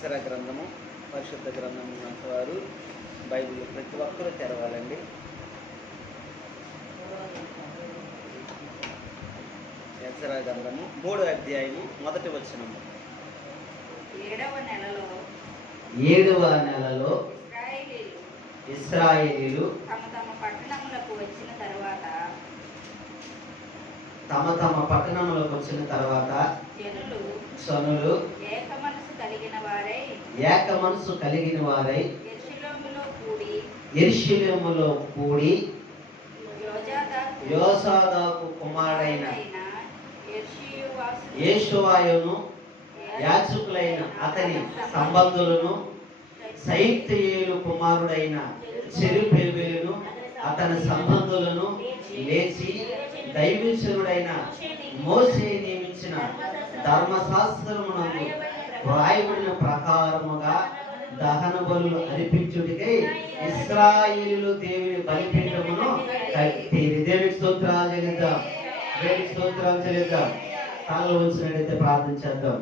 ఎక్సరా గ్రంథము, పరిశుద్ధ గ్రంథము వారు బైబిల్ ప్రతి ఒక్కరూ తెరవాలండి. ఎక్సరా గ్రంథము 3వ అధ్యాయము 1వ వచనము. 7వ నెలలో ఇశ్రాయేలీయులు తమ తమ పట్టణములకు వచ్చిన తర్వాత జనులు ఏక మనసు కలిగిన వారై యెరూషలేములో కూడి యోసాదాకు కుమారుడైన యేషువాయును యాజకులైన అతని సంబంధులను సైత్తయేలు కుమారుడైన చెరుబెబెలును అతని సంబంధులను లేచి దైవజనుడైన మోషే నియమించిన ధర్మశాస్త్రమునందు వ్రాయబడిన ప్రకారముగా దహన బలులు అర్పించుటకై ఇశ్రాయేలీయులు దేవుని బలిపీఠమును కట్టిరి. దేవునికి స్తోత్రాలు చెల్లిద్దాం. దేవునికి స్తోత్రాలు చెల్లిద్దాం. తలలో ఉంచినట్లయితే ప్రార్థన చేద్దాం.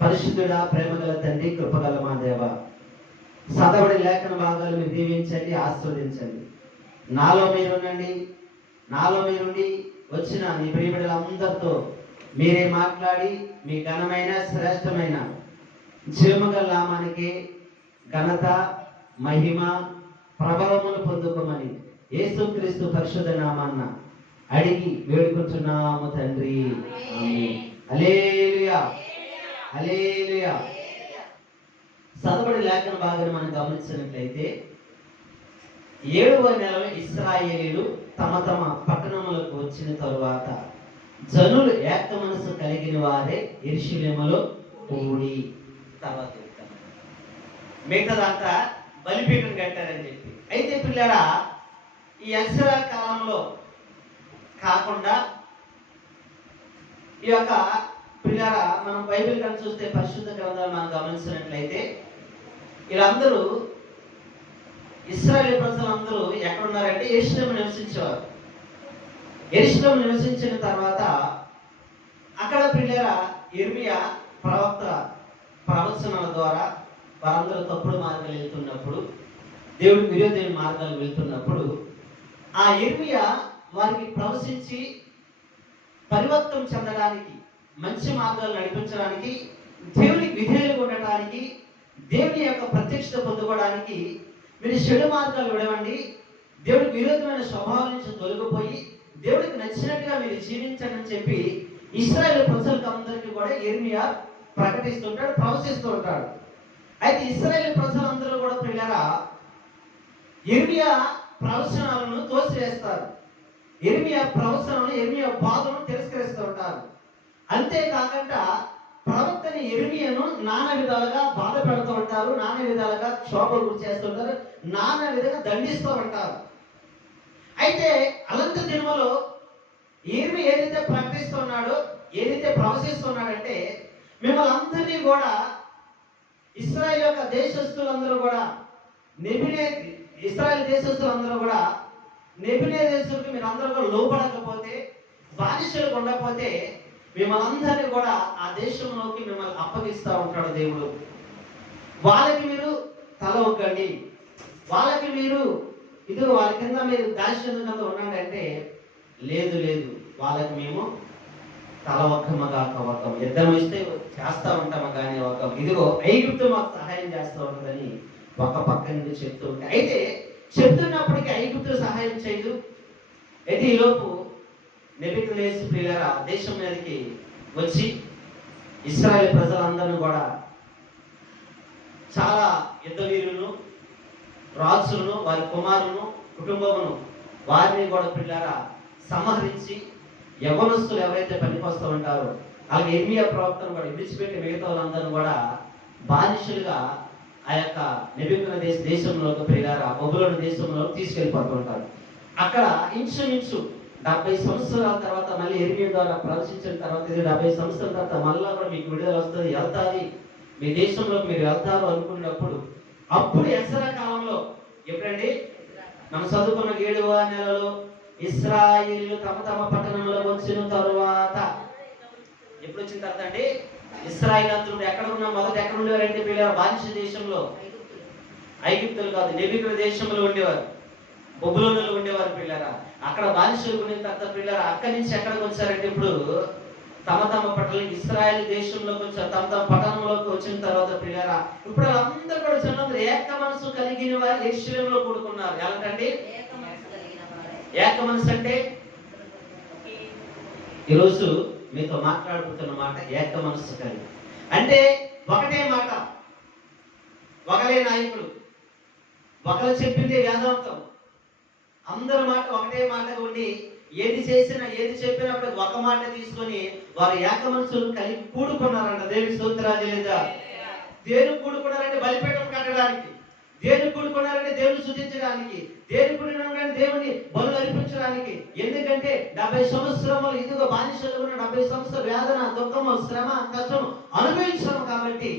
పరిశుద్ధుడా, ప్రేమగల తండ్రి, కృపగల మా దేవ, చదవడి లేఖన భాగాలు మీరు దీవించండి, ఆస్వాదించండి. నాలో మీరుండండి. నాలో మీరుండి వచ్చిన మీ ప్రియబిడ్డలందరితో మీరే మాట్లాడి మీ ఘనమైన శ్రేష్టమైన జీవముగల నామానికి ఘనత, మహిమ, ప్రభావములు పొందుకోమని యేసుక్రీస్తు పరిశుద్ధ నామాన్న అడిగి వేడుకుంటున్నాము తండ్రి. ఆమేన్. హల్లెలూయా, హల్లెలూయా. చదవడి లేఖన భాగాన్ని మనం గమనించినట్లయితే 7వ నెలలో ఇశ్రాయేలీయులు తమ తమ పట్టణములకు వచ్చిన తరువాత జనులు ఏక మనసు కలిగిన వారే యెరూషలేములో కూడి. తర్వాత మిగతాదంతా బలిపీఠం కట్టారని చెప్పి. అయితే పిల్లరా, ఈ ఎక్సరా కాలంలో కాకుండా ఈ యొక్క పిల్లరా మనం బైబిల్ కానీ చూస్తే పరిశుద్ధ గ్రంథాలు మనం గమనించినట్లయితే వీళ్ళందరూ ఇశ్రాయేలు ప్రజలందరూ ఎక్కడున్నారంటే యెరూషలేము నివసించేవారు. యెరూషలేము నివసించిన తర్వాత అక్కడ పిల్లరా యిర్మీయా ప్రవక్త ప్రవచనాల ద్వారా వారందరూ తప్పుడు మార్గాలు వెళ్తున్నప్పుడు, దేవుడికి విరోధమైన మార్గాలు వెళ్తున్నప్పుడు ఆ యిర్మీయా వారికి ప్రవశించి పరివర్తన చెందడానికి, మంచి మార్గాలు నడిపించడానికి, దేవునికి విధేయులుగా ఉండటానికి, దేవుని యొక్క ప్రత్యక్షత పొందుకోవడానికి మీరు చెడు మార్గాలు విడవండి, దేవుడికి విరోధమైన స్వభావం నుంచి తొలగిపోయి దేవుడికి నచ్చినట్టుగా మీరు జీవించండి అని చెప్పి ఇశ్రాయేలు ప్రజలకు అందరికీ కూడా యిర్మీయా ప్రకటిస్తుంటాడు, ప్రవశిస్తూ ఉంటాడు. అయితే ఇశ్రాయేలు ప్రజలందరూ కూడా పిల్లరా యిర్మీయా ప్రవచనాలను తోసివేస్తారు. యిర్మీయా ప్రవచనాలను, యిర్మీయా బాధను తిరస్కరిస్తూ ఉంటారు. అంతేకాకుండా ప్రవక్తని యిర్మీయాను నానా విధాలుగా బాధ పెడుతూ ఉంటారు, నానా విధాలుగా క్షోభలు గురి చేస్తుంటారు, నానా విధంగా దండిస్తూ ఉంటారు. అయితే అలాంటి దినములో యిర్మీయా ఏదైతే ప్రకటిస్తున్నాడో, ఏదైతే ప్రవశిస్తున్నాడంటే మిమ్మల్ని అందరినీ కూడా ఇశ్రాయేలు యొక్క దేశస్తులందరూ కూడా ఇశ్రాయేలు దేశస్తులందరూ కూడా నెబుకద్నెజరుకి మీరు అందరూ కూడా లోపడకపోతే, బానిసలు ఉండకపోతే మిమ్మల్ని అందరినీ కూడా ఆ దేశంలోకి మిమ్మల్ని అప్పగిస్తూ ఉంటాడు దేవుడు. వాళ్ళకి మీరు తల ఒక్కండి, వాళ్ళకి మీరు ఇదిగో వాళ్ళ కింద మీరు దాస్యం కింద ఉండండి అంటే లేదు లేదు, వాళ్ళకి మేము తల ఒక్కమగా ఒక్కం, యుద్ధం ఇస్తే చేస్తూ ఉంటాము కానీ ఒక్కం, ఇదిగో ఐగుప్తు మాకు సహాయం చేస్తూ ఉంటుందని ఒక పక్క నుండి చెప్తూ ఉంటాయి. అయితే చెప్తున్నప్పటికీ ఐగుప్తు సహాయం చేయదు. అయితే ఈలోపు నెబుకద్నెజరు ప్రియులారా దేశం మీదకి వచ్చి ఇశ్రాయేలు ప్రజలందరినీ కూడా చాలా యుద్ధ వీరులను, రాజులను, వారి కుమారులను, కుటుంబమును వారిని కూడా పిల్లారా సంహరించి యవనస్తులు ఎవరైతే పనికొస్తూ ఉంటారో అలాగే యిర్మీయా ప్రవక్తను కూడా విడిచిపెట్టి మిగతా వాళ్ళందరూ కూడా బానిసలుగా ఆ యొక్క నెబుకద్నెజరు దేశంలోకి పిల్లారా బబులోను దేశంలో తీసుకెళ్ళిపోతూ ఉంటారు. అక్కడ ఇంచుమించు 70 సంవత్సరాల తర్వాత మళ్ళీ యిర్మీయా ద్వారా ప్రవచించిన తర్వాత, ఇది 70 సంవత్సరాల తర్వాత మళ్ళా కూడా మీకు విడుదల వస్తుంది, వెళ్తాది, మీ దేశంలోకి మీరు వెళ్తారు అనుకున్నప్పుడు అప్పుడు ఎక్సరా కాలంలో ఎప్పుడండి మనం చదువుకున్న 7వ నెలలో ఇశ్రాయేలీయులు తమ తమ పట్టణంలో వచ్చిన తరువాత, ఎప్పుడు వచ్చిన తర్వాత అండి ఇశ్రాయేలీయులు ఎక్కడ ఉన్నా మొదట ఎక్కడ ఉండేవారంటే పిల్లలు బానిస దేశంలో, ఐగుప్తులు కాదు, నెబికుల దేశంలో ఉండేవారు, బబులోనులో ఉండేవారు పిల్లరా. అక్కడ బానిసలు ఉండిన తర్వాత పిల్లరా అక్కడి నుంచి ఎక్కడికి వచ్చారంటే ఇప్పుడు తమ తమ పట్టణం ఇశ్రాయేల్ దేశంలోకి వచ్చారు. తమ తమ పట్టణంలోకి వచ్చిన తర్వాత పిల్లరా ఇప్పుడు అందరూ కూడా జనులందరూ ఏక మనసు కలిగిన వారు యెరూషలేములో కూడుకున్నారు. ఎలాంటండి ఏక మనసు అంటే ఈరోజు మీతో మాట్లాడుతున్న మాట ఏక మనసు కలిగి అంటే ఒకటే మాట, ఒకలే నాయకుడు, ఒకరు చెప్పింది వేదాంతం, అందరి మాట ఒకటే మాటగా ఉండి ఏది చేసినా ఏది చెప్పినప్పుడు ఒక మాట తీసుకొని వారు ఏక మనసులు కలిగి కూడుకున్నారంట. దేవుని స్తోత్రాలు లేదా? దేవుని కూడుకున్నారంటే బలిపీఠం కట్టడానికి, దేవుని కూడుకున్నారంటే దేవుని స్తుతించడానికి, దేవుని కూడుకున్నారంటే దేవుని బలు అర్పించడానికి. ఎందుకంటే 70 సంవత్సరములు ఇదిగో బానిసలు ఉన్న 70 సంవత్సరాల వేదన, దుఃఖము, శ్రమ, కష్టం అనుభవించాము కాబట్టి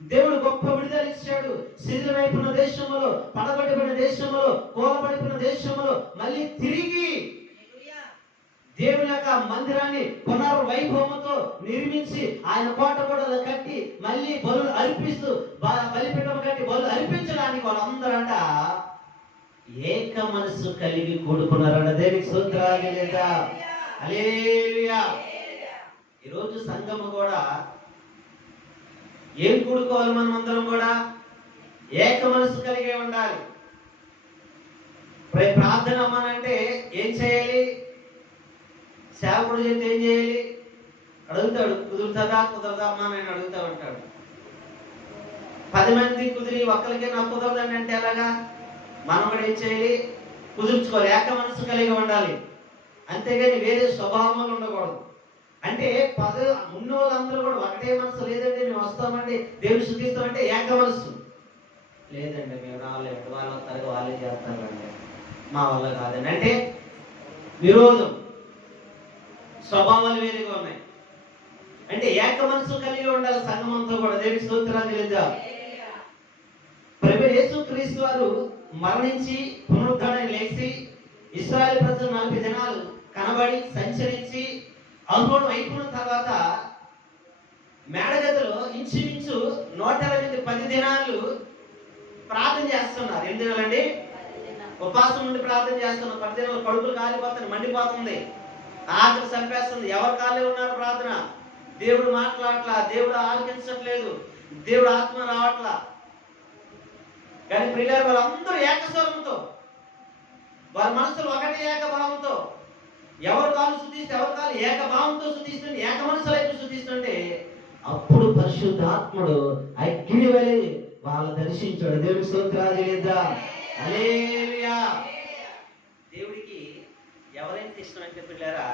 దేవుడు గొప్ప విడుదల ఇచ్చాడు. శిథిలమైపోయిన దేశంలో, పడగొట్టబడిన దేశంలో, కూలబడిపోయిన దేశంలో మళ్ళీ తిరిగి దేవుని యొక్క మందిరాన్ని పునర్వైభవంతో నిర్మించి ఆయన కోట గోడలు కట్టి మళ్ళీ బలు అర్పిస్తూ బలిపీఠం కట్టి బలు అర్పించడానికి వాళ్ళందరంట ఏక మనసు కలిగి కూడుకున్నారంట. దేవునికి స్తోత్రాలు లేదా? హల్లెలూయా. ఈరోజు సంఘము కూడా ఏం కూడుకోవాలి? మనం అందరం కూడా ఏక మనసు కలిగే ఉండాలి. ప్రార్థన అమ్మనంటే ఏం చేయాలి? సేవకుడు చేస్తే ఏం చేయాలి? అడుగుతాడు, కుదురుతుందా కుదరదా అమ్మా నేను అడుగుతా ఉంటాడు. 10 మంది కుదిరి ఒక్కరికే నాకు కుదరదని అంటే ఎలాగా? మనం కూడా ఏం చేయాలి? కుదుర్చుకోవాలి, ఏక మనసు కలిగి ఉండాలి. అంతేగాని వేరే స్వభావాలు ఉండకూడదు. అంటే ఉన్న వాళ్ళందరూ కూడా ఒకటే మనసు లేదండి, మేము వస్తామండి దేవుని శుద్ధిస్తామంటే ఏక మనసు లేదండి, మేము రాలేదు, వాళ్ళు వస్తారు వాళ్ళే చేస్తారండి, మా వల్ల కాదండి అంటే విరోధం, స్వభావాలు వేరుగా ఉన్నాయి. అంటే ఏక మనసు కలిగి ఉండాలి సంఘమంతో కూడా. దేవుని స్తోత్రాలు లేదా? ప్రభువైన యేసుక్రీస్తు వారు మరణించి పునరుద్ధరణ లేచి ఇశ్రాయేలు ప్రజలు 40 దినాలు కనబడి సంచరించి అనుభవం అయిపోయిన తర్వాత మేడగదిలో ఇంచుమించు 110 దినాలు ప్రార్థన చేస్తున్నారు. 8 దినాలండి ఉపవాసం నుండి ప్రార్థన చేస్తున్నారు. 10 దినాలు కడుపులు కాలిపోతుంది, మండిపోతుంది, ఆకలి చంపేస్తుంది. ఎవరు కాలే ఉన్నారు ప్రార్థన? దేవుడు మాట్లాడట్లా, దేవుడు ఆలకించట్లేదు, దేవుడు ఆత్మ రావట్లా. కానీ ప్రియులారా వాళ్ళందరూ ఏకస్వరంతో, వారి మనసులు ఒకటి ఏకభావంతో, ఎవరు కాలు శుద్ధిస్తే ఎవరు కాలు ఏకభావంతో శుద్ధిస్తుంటే, ఏక మనసులు అయితే శుద్ధిస్తుంటే అప్పుడు పరిశుద్ధాత్ముడు అగ్ని వలె వాళ్ళు దర్శించాడు. దేవుడికి స్తోత్రాలు లేదా? హల్లెలూయా. దేవుడికి ఎవరైతే ఇష్టం అంటే పిల్లారా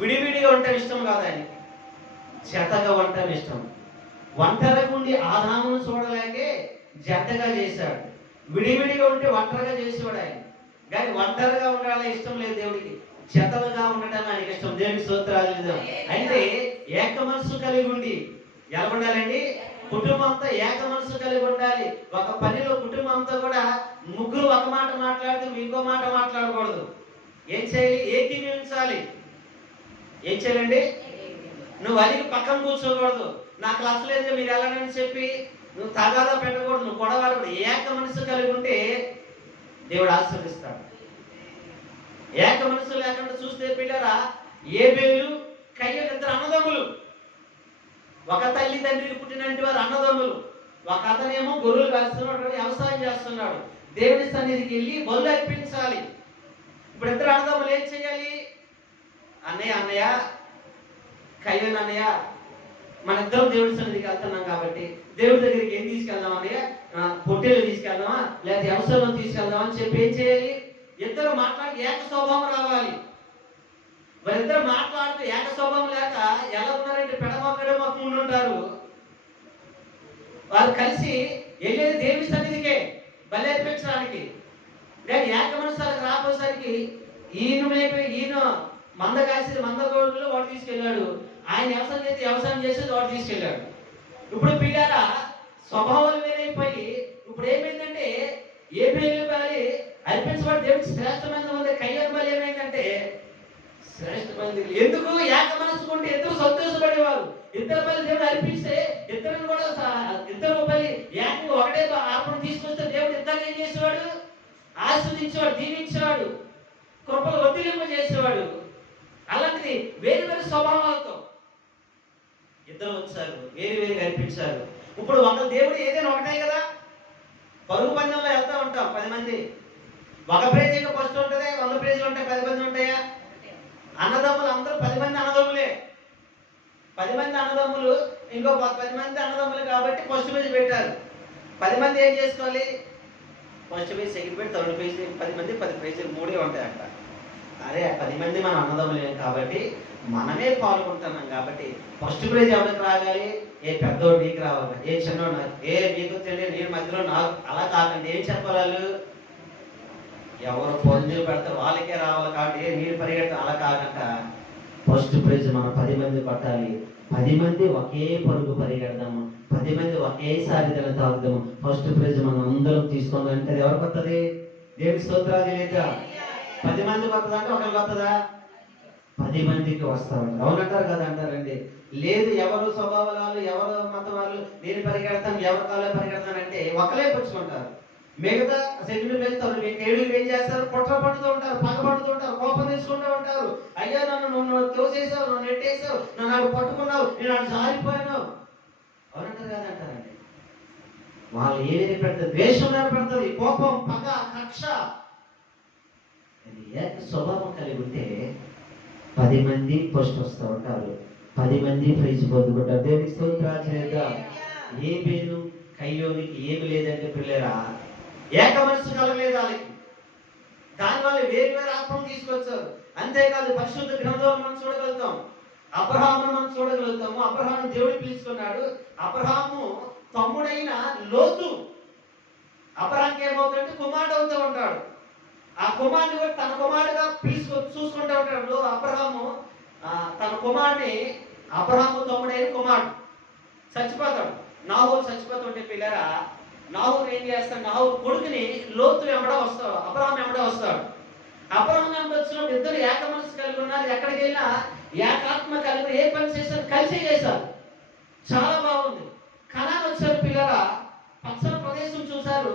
విడివిడిగా ఉండటం ఇష్టం కాదు, ఆయనకి జతగా ఉండటం ఇష్టం. ఒంటరిగా ఉండి ఆదామును చూడలేకే జతగా చేశాడు. విడివిడిగా ఉంటే ఒంటరిగా చేసేవాడు ఆయన. కానీ ఒంటరిగా ఉండాలని ఇష్టం లేదు దేవుడికి, జతలుగా ఉండటం ఆయనకి ఇష్టం. దేవుడికి స్తోత్రాలు లేదు. అయితే ఏక మనసు కలిగి ఉండి ఎలా ఉండాలండి? కుటుంబం అంతా ఏక మనసు కలిగి ఉండాలి. ఒక పనిలో కుటుంబం అంతా కూడా ముగ్గురు ఒక మాట మాట్లాడితే ఇంకో మాట మాట్లాడకూడదు. ఏం చేయాలి? ఏకీభవించాలి. ఏం చేయాలండి? నువ్వు అడిగి పక్కన కూర్చోకూడదు, నాకు నచ్చలేదు మీరు వెళ్ళనని చెప్పి నువ్వు తగాదా పెట్టకూడదు, నువ్వు గొడవకూడదు. ఏక మనసు కలిగి ఉంటే దేవుడు ఆశీర్వదిస్తాడు. ఏక మనసు లేకుండా చూస్తే పిల్లరా ఏబేలు కయ్యలు ఇద్దరు అన్నదమ్ములు, ఒక తల్లి తండ్రికి పుట్టినటువంటి వారు అన్నదమ్ములు. ఒక అతనేమో గొర్రెలు కాస్తున్నాడు, వ్యవసాయం చేస్తున్నాడు, దేవుని సన్నిధికి వెళ్ళి బలు అర్పించాలి. ఇప్పుడు ఇద్దరు అన్నదమ్ములు ఏం చేయాలి? అన్నయ్య కయ్యను అన్నయ్య మన ఇద్దరం దేవుడి సన్నిధికి వెళ్తున్నాం కాబట్టి దేవుడి దగ్గరికి ఏం తీసుకెళ్దాం అన్నయ్య? పొట్టేలు తీసుకెళ్దామా లేదా వ్యవసాయంలో తీసుకెళ్దామా అని చెప్పి ఏం చేయాలి? ఇద్దరు మాట్లాడి ఏక స్వభావం రావాలి. వారిద్దరు మాట్లాడుతూ ఏక స్వభావం లేక ఎలా ఉన్నారంటే పెడమొక్క ఉంటారు. వారు కలిసి వెళ్ళేది దేవుడి సన్నిధికే బలి అర్పించడానికి. కానీ ఏక మనసులకు రాపోసరికి ఈయన మంద కాసి మంద గోడలో వాడు తీసుకెళ్ళాడు, ఆయన వ్యవసాయం చేసేది వాడు తీసుకెళ్ళాడు. ఇప్పుడు పిల్లారా స్వభావాలు వేరైపోయి ఇప్పుడు ఏమైందంటే ఏబేలు బలి అర్పించబడి దేవుడికి శ్రేష్టమైన ఉంది, కయ్యను బలి ఏమైందంటే శ్రేష్టమైనది. ఎందుకు? ఏక మనసు ఉంటే ఇద్దరు సంతోషపడేవారు, ఇద్దరు బలి దేవుడు అర్పిస్తే ఇద్దరు కూడా ఇద్దరు బలి ఏకంగా ఒకటే అర్పణ తీసుకొస్తే దేవుడు ఇద్దరు ఏం చేసేవాడు? ఆస్వాదించేవాడు, దీవించేవాడు, కృపలు వదిలింప చేసేవాడు. అలాంటిది వేరు వేరు స్వభావాలతో ఇద్దరు వచ్చారు, వేరు వేరుగా అర్పించారు. ఇప్పుడు ఒక దేవుడు ఏదైనా ఒకటే కదా. పరుగు పందెంలో వెళ్తా ఉంటాం 10 మంది, ఒక ప్రైజ్గా ఫస్ట్ ఉంటుంది, 100 ప్రైజ్లు ఉంటాయి, 10 మంది ఉంటాయా? అన్నదమ్ములు అందరూ 10 మంది అన్నదమ్ములే. 10 మంది అన్నదమ్ములు, ఇంకో 10 మంది అన్నదమ్ములు కాబట్టి ఫస్ట్ ప్రైజ్ పెట్టారు. 10 మంది ఏం చేసుకోవాలి? First prize, second prize, third prize, 10 మంది 10 ప్రైజ్లు 3 ఉంటాయంట. అరే 10 మంది మనం అన్నదమ్ములేం కాబట్టి మనమే పాల్గొంటున్నాం కాబట్టి ఫస్ట్ ప్రైజ్ ఎవరికి రాగాలి? ఏ పెద్దోడు నీకు రావాలి, ఏ చిన్నోడు నాకు, ఏ నీకు తెలియదు నేను మధ్యలో నాకు, అలా కాకండి. ఏం చెప్పాలి వాళ్ళు? ఎవరు పొంది పెడతారు వాళ్ళకే రావాలి కాబట్టి నేను పరిగెడతాను, అలా కాకుండా ఫస్ట్ ప్రైజ్ మనం 10 మంది కొట్టాలి. 10 మంది ఒకే పరుగు పరిగెడదాము, 10 మంది ఒకేసారి తాగుదాము. ఫస్ట్ ప్రైజ్ మనం అందరం తీసుకుందాం అంటే ఎవరికి వస్తుంది? దేవుని స్తోత్రాలు లేదా? 10 మందికి వస్తుందంటే ఒకరికి వస్తుందా? 10 మందికి వస్తా ఉంటారు. అవునంటారు కదా? అంటారండి. లేదు, ఎవరు స్వభావాలు, ఎవరు మతం వాళ్ళు, నేను పరిగెడతాను, ఎవరి కాలో పరిగెడతానంటే ఒకలే పుచ్చుకుంటారు. మిగతా సెకండ్ వేస్తారు, మీకు ఏడుగురు ఏం చేస్తారు? కుట్ర పడుతూ ఉంటారు, పగ పడుతూ ఉంటారు, కోపం తీసుకుంటూ ఉంటారు. అయ్యా నన్ను తోసేసావు, నన్ను నెట్టేసావు, నన్ను అక్కడ పట్టుకున్నావు, నేను అక్కడ జారిపోయాను. అవునంటారు కదా? అంటారండి. వాళ్ళు ఏది పెడతారు? ద్వేషం పెడుతుంది, కోపం, పగ, కక్ష. ఏక స్వభావం కలిగి ఉంటే 10 మంది ఫస్ట్ వస్తూ ఉంటారు, 10 మంది ప్రైజ్ పొందుకుంటారు. దేవునికి స్తోత్రాలు చేద్దాం. ఏ పేరు కయ్యోనికి ఏమి లేదంటే పిల్లరా, ఏక మనసు కలగలేదు వాళ్ళకి. దానివల్ల వేరు వేరు ఆత్మను తీసుకొచ్చారు. అంతేకాదు పరిశుద్ధ గ్రంథంలో మనం చూడగలుగుతాం, అబ్రహామును మనం చూడగలుగుతాము. అబ్రహాము దేవుడు పిలుచుకున్నాడు. అబ్రహాము తమ్ముడైన లోతు అబ్రహాంకి ఏమవుతుందంటే కుమారుడు అవుతూ ఉంటాడు. ఆ కుమారుని కూడా తన కుమారుడుగా చూసుకుంటూ ఉంటాడు. అబ్రహాము తన కుమారుని, అబ్రహాము తమ్ముడైన కుమారుడు చచ్చిపోతాడు. నాహోరు చచ్చిపోతుంటే పిల్లరా, నాహోరు ఏం చేస్తాడు? నాహోరు కొడుకుని లోతు వెంబడ వస్తాడు, అబ్రహాం వెంబడ వస్తాడు. అబ్రహాం వెంబడ వచ్చినప్పుడు ఇద్దరు ఏక మనసు కలిగి ఉన్నారు. ఎక్కడికి వెళ్ళినా ఏకాత్మ కలిగి ఏ పని చేశారు? కలిసి చేశారు. చాలా బాగుంది. కనాను వచ్చారు పిల్లరా, పచ్చని ప్రదేశం చూశారు.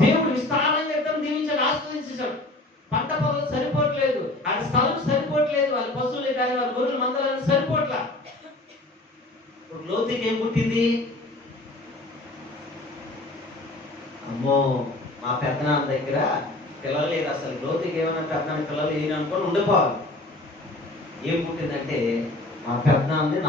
దేవుడు విస్తారంగా ఇద్దరు దీవించాడు, ఆస్వాదించాడు. పంట పొలం సరిపోవట్లేదు, ఆ స్థలం సరిపోవట్లేదు, వాళ్ళ పశువులు కానీ వాళ్ళ గొర్రెలు మందలను సరిపోవట్లా. ఇప్పుడు లోతుకి ఏం పుట్టింది? అమ్మో, మా పెద్దనాన్న దగ్గర పిల్లలు లేదు, అసలు లోతుకి ఏమైనా పెద్దనాన్న పిల్లలు ఏమి అనుకొని ఉండిపోవాలి. ఏం పుట్టిందంటే, మా పెద్దనాన్ని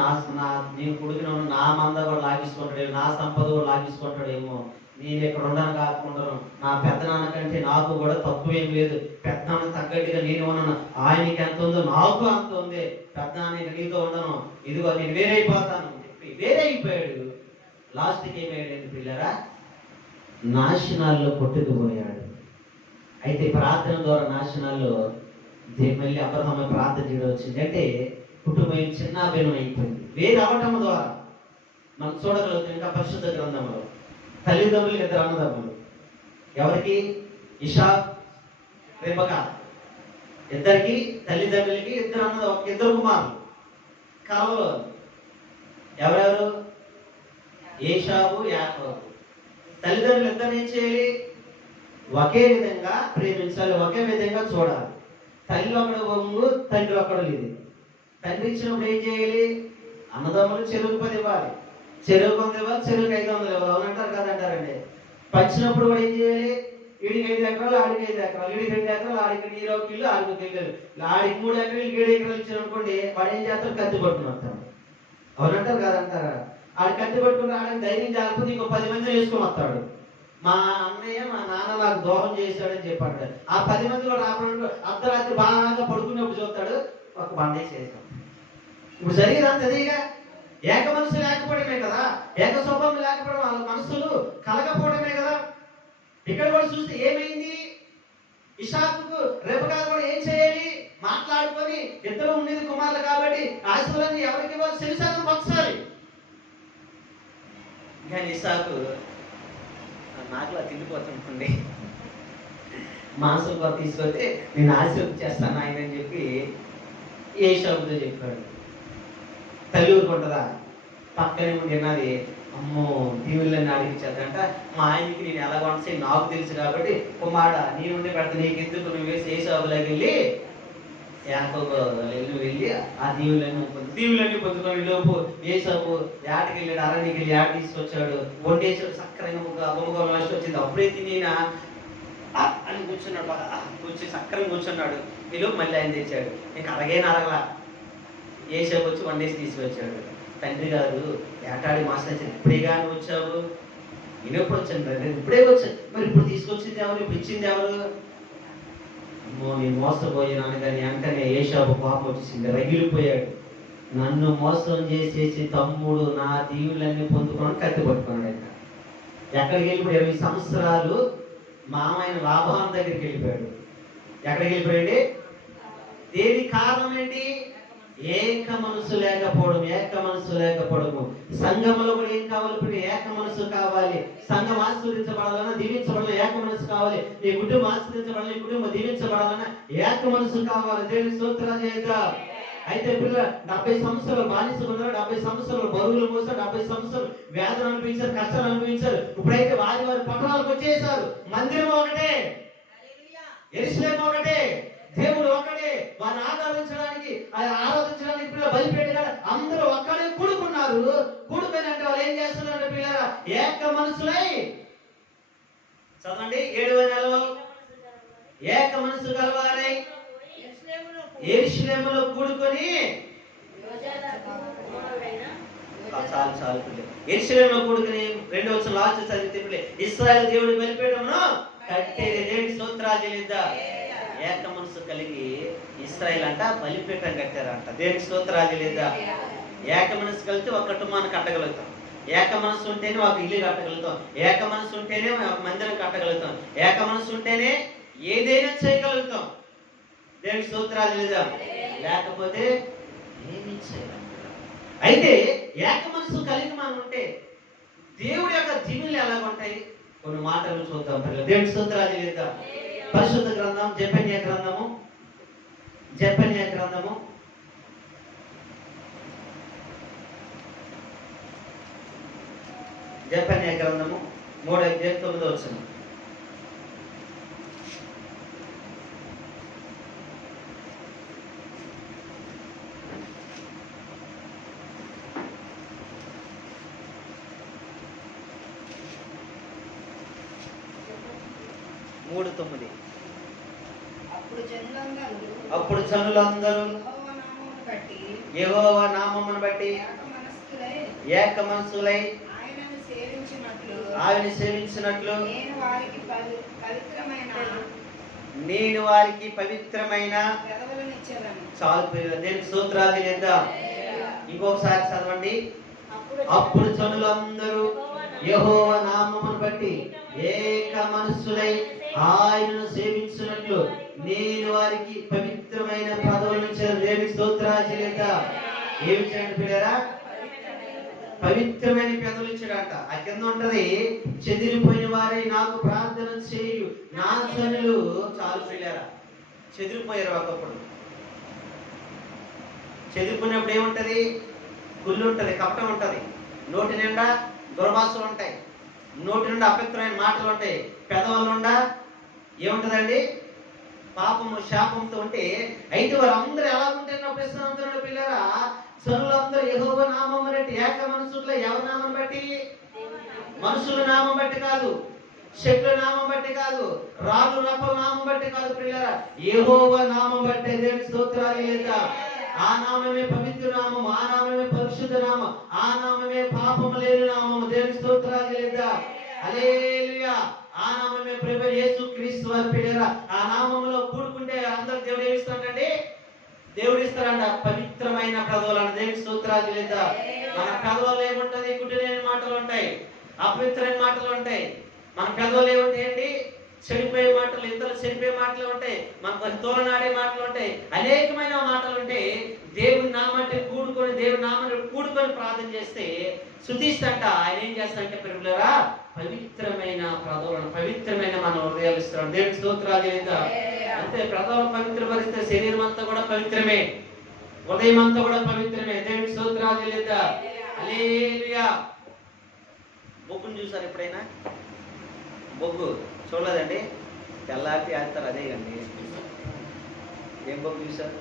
నేను కొడుకున నా మంద కూడా లాగేసుకుంటాడు, నా సంపద కూడా లాగేసుకుంటాడేమో, నేను ఇక్కడ ఉండను కాకుండా నా పెద్దనాన్న కంటే నాకు కూడా తక్కువేం లేదు, పెద్దనాన్న తగ్గట్టుగా నేను ఉన్నాను, ఆయనకి ఎంత ఉందో నాకు అంత ఉంది, పెద్దనాన్న నీతో ఉండను, ఇదిగో నేను వేరైపోతాను చెప్పి వేరే అయిపోయాడు. లాస్ట్కి ఏమయ్యాడు పిల్లరా? నాశనాల్లో కొట్టుకుపోయాడు. అయితే ప్రార్థన ద్వారా నాశనాల్లో మళ్ళీ అబ్రహాము ప్రార్థన చేయడం వచ్చింది. అంటే కుటుంబం చిన్న భిన్నం అయిపోయింది. వేరు అవటం ద్వారా మనం చూడగలుగుతాం. ఇంకా పరిశుద్ధ గ్రంథంలో తల్లిదండ్రులు ఇద్దరు అన్నదమ్ములు. ఎవరికి? ఇషాక్, రెబెకా. ఇద్దరికి తల్లిదండ్రులకి ఇద్దరు కుమారులు. కలవలు ఎవరెవరు? ఏషావు, యాకోబు. తల్లిదండ్రులు ఇద్దరు ఏం చేయాలి? ఒకే విధంగా ప్రేమించాలి, ఒకే విధంగా చూడాలి. తల్లి ఒకడు బొమ్ము, తండ్రి ఒకడు లేదు. తండ్రి ఇచ్చినప్పుడు ఏం చేయాలి? అన్నదమ్ములు చెరువుకు 10 ఇవ్వాలి, చెరువుకు 100 ఇవ్వాలి, చెరువుకి 500 ఇవ్వాలి. అవునంటారు కదంటారండి. పంచినప్పుడు కూడా ఏం చేయాలి? వీడికి 5 ఎకరాలు, ఆడికి 5 ఎకరాలు, వీడికి 2 ఎకరాలు, ఆడికి 1 కిలో, ఆడికి 1 కిలో, ఆడికి 3 ఎకరాలు, 7 ఎకరాలు ఇచ్చారు అనుకోండి, వాడు ఏం చేస్తాడు? కత్తి పట్టుకుని వస్తాడు. అవునంటారు కదంటారా? ఆడు కత్తి పట్టుకుని ఆడికి ధైర్యం జాలిపోతే ఇంకో 10 మందిని వేసుకొని వస్తాడు. మా అన్నయ్య మా నాన్న నాకు దూరం చేశాడని చెప్పాడు. ఆ 10 మంది కూడా రాబడి అర్ధరాత్రి బాగా పడుకున్నప్పుడు చూస్తాడు, ఒక బండే చేస్తాం. ఇప్పుడు జరిగేదంత అదేగా. ఏక మనసు లేకపోవడమే కదా, ఏక స్వభావం లేకపోవడం, వాళ్ళ మనసులు కలగపోవడమే కదా. ఇక్కడ కూడా చూస్తే ఏమైంది? ఇషాకు, రెబెకా కూడా ఏం చేయాలి? మాట్లాడుకొని ఇద్దరు ఉండేది కుమారులు కాబట్టి ఆశీర్వాదాన్ని ఎవరికి ఇవ్వాలి? శరీరాన్ని పంచాలి. కానీ ఇషాకు నాకులా తిండిపోతుంటుంది, మాంసం కూడా తీసుకొస్తే నేను ఆశీర్వదించేస్తాను ఆయన అని చెప్పి ఏషావుతో చెప్పాడు. తల్లి ఊరుకుంటుందా? పక్కనే ఉండి విన్నది, అమ్మో దీవులని అడిగించేద్దంట. మా ఆయనకి నేను ఎలా వంటే నాకు తెలుసు కాబట్టి, కుమార నీ నుండి పెడతా, నీకు ఎందుకు, నువ్వు వేసి ఏ షాపులోకి వెళ్ళి యాకోబు వెళ్ళి ఆ దీవులన్నీ పొందుకొని లోపు ఏసాపు యాటకి వెళ్ళాడు, అరణ్యకి వెళ్ళి యాట తీసుకొచ్చాడు, వండేసాడు, సక్కరైన గుమ్మగూర లాస్ట్ వచ్చింది. అప్పుడే తినేనా అని కూర్చున్నాడు, కూర్చొని సక్కరంగా కూర్చున్నాడు. వీళ్ళు మళ్ళీ ఆయన తెచ్చాడు. ఇంకా అరగలా ఏసాపు వచ్చి వండేసి తీసుకొచ్చాడు. తండ్రి గారు ఏటాడి మాసం వచ్చాడు, ఇప్పుడే కానీ వచ్చావు, నేను ఎప్పుడు వచ్చాను, ఇప్పుడే వచ్చాను, మరి ఇప్పుడు తీసుకొచ్చింది ఎవరు, ఇప్పుడు ఇచ్చింది ఎవరు? అమ్మో నేను మోసపోయినాను. కానీ వెంటనే ఏసాపు కోపం వచ్చేసింది, రగిలిపోయాడు. నన్ను మోసం చేసేసి తమ్ముడు నా దీవులన్నీ పొందుకొని కత్తి పట్టుకున్నాడు. ఆయన ఎక్కడికి వెళ్ళిపోయాడు? 20 సంవత్సరాలు మామయ్య లాభాన్ దగ్గరికి వెళ్ళిపోయాడు. ఎక్కడికి వెళ్ళిపోయాడు? దేని కారణం ఏంటి? ఏక మనసు లేకపోవడము. సంఘంలో కూడా ఏం కావాలి? ఏక మనసు కావాలి. సంఘం ఆశీర్వదించబడాలన్నా, దీవించబడాలన్నా ఏక మనసు కావాలి. నీ కుటుంబం ఆశీర్వదించబడాలి, నీ కుటుంబం దీవించబడాలన్నా ఏక మనసు కావాలి. దేవుని స్తోత్రాలు చేద్దాం. అయితే పిల్లలు 70 సంవత్సరాలు బానిసలు ఉన్నారు, 70 సంవత్సరాలు బరువులు మోసారు, 70 సంవత్సరాలు వ్యాధులు అనుభవించారు, కష్టాలు అనుభవించారు. ఇప్పుడైతే వారి పట్టణాలకు వచ్చేసారు. మందిరం ఒకటే, యెరూషలేము ఒకటే, దేవుడు ఒక్కడే. వారిని ఆరాధించడానికి పిల్లలు బలిపేటగా అందరూ ఒక్కడే కూడుకున్నారు. కూడుకొని అంటే వాళ్ళు ఏం చేస్తున్నారు? పిల్లల ఏక మనసులై చదవండి 7వ నెలలో ఏక మనసు కలవారై యెరూషలేములో కూడుకొని చాలు యెరూషలేములో కూడుకొని 2వ వచనం లాస్ట్ చదివితే ఇశ్రాయేలు దేవుడి బలిపీఠమును కట్టేది. దేవుడి స్తోత్రాలు చెల్లిద్దాం. ఏక మనసు కలిగి ఇశ్రాయేలు అంట బలిపీఠం కట్టారంట. దేవుడి స్తోత్రాలు చెల్లిద్దాం. ఏక మనసు కలిగితే ఒక కుటుంబాన్ని కట్టగలుగుతాం. ఏక మనసు ఉంటేనే ఒక ఇల్లు కట్టగలుగుతాం. ఏక మనసు ఉంటేనే ఒక మందిరం కట్టగలుగుతాం. ఏక మనసు ఉంటేనే ఏదైనా చేయగలుగుతాం. దేవుడి స్తోత్రాలు చెల్లిద్దాం. లేకపోతే ఏమీ చేయలేం. అయితే ఏక మనసు కలిగి మనం ఉంటే దేవుడి యొక్క దీవులు ఎలాగుంటాయి? కొన్ని మాటలు చూద్దాం. దేవుడి స్తోత్రాలు చెల్లిద్దాం. పరిశుద్ధ గ్రంథం జెఫన్యా గ్రంథము 3:9. అప్పుడు జనులందరూ యెహోవా నామమును బట్టి ఏక మనసులై ఆయన సేవించినట్లు నేను వారికి పవిత్రమైన చాలు. దేనికి స్తోత్రాలు లేదా? ఇంకొకసారి చదవండి. అప్పుడు జనులందరూ యెహోవా నామమును బట్టి ఏక మనసులై ఆయనను సేవించినట్లు నేను వారికి పవిత్రమైన పదవులను ఇచ్చాను. దేవునికి స్తోత్రాలు చెల్లిద్దాం. ఏమి చేయండి పిల్లరా? పవిత్రమైన పెదవులు ఇచ్చాడంట. ఆ కింద ఉంటది, చెదిరిపోయిన వారై నాకు ప్రార్థన చేయు నా జనులు. చాలు పిల్లరా, చెదిరిపోయారు. ఒకప్పుడు చెదిరిపోయినప్పుడు ఏముంటది? గుళ్ళు ఉంటది, కపటం ఉంటది, నోటి నిండా దుర్భాషలు ఉంటాయి, నోటి నుండి అపవిత్రమైన మాటలు ఉంటాయి, పెదవుల నుండా ఏముంటదండి? పాపము శాపంతో ఉంటే. అయితే వారందరూ ఎలా ఉంటున్న ప్రశ్న పిల్లరా, జనులందరూ యెహోవా నామమును బట్టి ఏక మనసులో, ఎవరి నామం బట్టి? మనుషుల నామం బట్టి కాదు, శక్తుల నామం బట్టి కాదు, రాజు రప్పల నామం బట్టి కాదు పిల్లరా, యెహోవా నామం బట్టి. దేవునికి స్తోత్రాలు లేదా? ఆ నామమే పవిత్ర నామం, ఆ నామమే పరిశుద్ధ నామం, ఆ నామమే పాపము లేని నామం. దేవునికి స్తోత్రాలు లేదా? హల్లెలూయా. ఆ నామమే ప్రభు యేసుక్రీస్తు వారి పిల్లరా. ఆ నామములో కూడుకుంటే అందరూ దేవుడు ఏమిస్తాడండి? దేవుడు ఇస్తారంట పవిత్రమైన పదవులను. దేవునికి స్తోత్రాలు లేదా? మన పదవులు ఏముంటది? గుడ్డిలేని మాటలు ఉంటాయి, అపవిత్రమైన మాటలు ఉంటాయి. మన పెదవులు ఏముంటాయండి? చెడిపోయే మాటలు, ఇతరులు చెడిపోయే మాటలు ఉంటాయి, మనకు తోలనాడే మాటలు ఉంటాయి, అనేకమైన మాటలు ఉంటాయి. దేవుని నామాన్ని కూడుకొని, దేవుని నామాన్ని కూడుకొని ప్రార్థన చేస్తే శుద్ధిస్తంట. ఆయన ఏం చేస్తాడంటే పిల్లరా, పవిత్రమైన పదవులను, పవిత్రమైన మన హృదయాలు ఇస్తాడు. దేవుని స్తోత్రాలు లేదా? అంతే. పదవులు పవిత్రపరిస్తే శరీరం అంతా కూడా పవిత్రమే, ఉదయం అంతా కూడా పవిత్రమే. దేవుని స్తోత్రాలు లేదా? హల్లెలూయా. బొగ్గును చూసారు ఎప్పుడైనా? బొగ్గు చూడలేదండి? తెల్లారితే వేస్తారు అదే కండి. ఏం బొగ్గు చూసారు?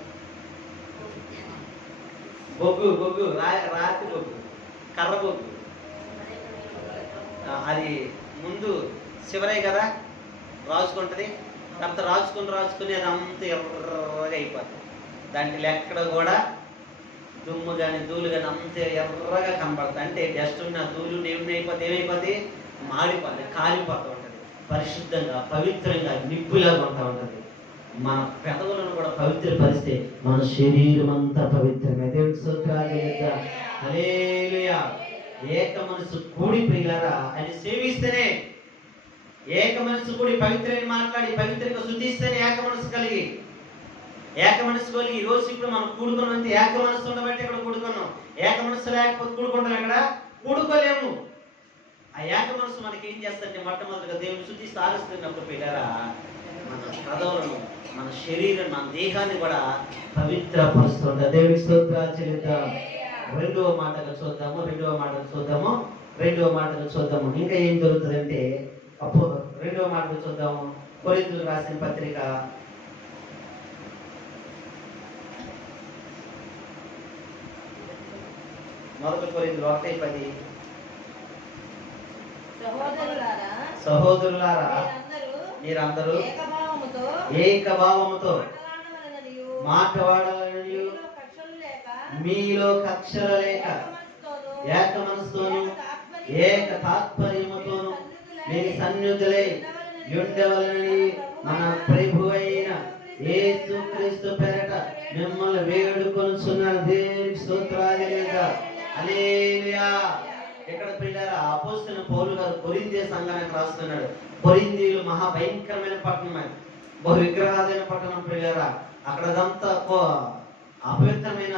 బొగ్గు బొగ్గు రాతి బొగ్గు, కర్ర బొగ్గు. అది ముందు చివరే కదా రాసుకుంటుంది, తర్వాత రాసుకుని అది అంత ఎర్రగా అయిపోతుంది. దాంట్లో ఎక్కడ కూడా దుమ్ము కానీ ధూళి కానీ అంతే ఎర్రగా కనబడుతుంది. అంటే డస్ట్ ఉన్న ధూళి ఏమైపోతుంది? మాడిపోతుంది, కాలిపోతూ ఉంటుంది. పరిశుద్ధంగా పవిత్రంగా నిప్పులాగా ఉంటా ఉంటుంది. మన పెదవులను కూడా పవిత్రపరిస్తే మన శరీరం అంతా పవిత్రంగా. దేవునికి స్తోత్రాలు చెల్లిద్దాం. హల్లెలూయా. ఏక మనసు కూడి ప్రియులారా అని సేవిస్తేనే, ఏక మనసు కూడి పవిత్రని మాట్లాడి పవిత్రంగా శుద్ధిస్తేనే ఏక మనసు కలిగి ఈ రోజు ఇప్పుడు మనం కూడుకున్నంత ఏక మనసు ఉండబట్టి ఇక్కడ కూడుకున్నాం. ఏక మనసు లేకపోతే కూడుకుంటాం, ఎక్కడ కూడుకోలేము. ఆ ఏక మనసు మనకి ఏం చేస్తుంటే మొట్టమొదటిగా దేవుని శుద్ధిస్తూ ఆరుస్తున్నప్పుడు పిల్లరా మన పదవులను, మన శరీరం, మన దేహాన్ని కూడా పవిత్రపరుస్తుంటారు. దేవునికి స్తోత్రాలు చెల్లిద్దాం. రెండవ మాటగా చూద్దాము. ఇంకా ఏం జరుగుతుందంటే రెండవ మాటగా చూద్దాము. కొరింథీయులకు రాసిన పత్రిక 1 కొరింథీయులు 1:10. సహోదరులారా మీరందరూ ఏకభావముతో మాట్లాడాలని మీలో కక్షలు లేక ఏక మనసుతోను ఏక తాత్పర్యముతోను మీరు సన్నిధులై ఉండవలనని మన ప్రభు అయిన యేసుక్రీస్తు పేరట మిమ్మల్ని వేడుకొనుచున్నాను. దేవునికి స్తోత్రాలు లేదా. హల్లెలూయా. ఇక్కడ పిల్లరా అపోస్తలుడైన పౌలు గారు కొరింథీ సంఘానికి రాస్తున్నాడు. కొరింథీయులు మహా భయంకరమైన పట్టణం, బహు విగ్రహాలైన పట్టణం పిల్లరా. అక్కడదంతా అపవిత్రమైన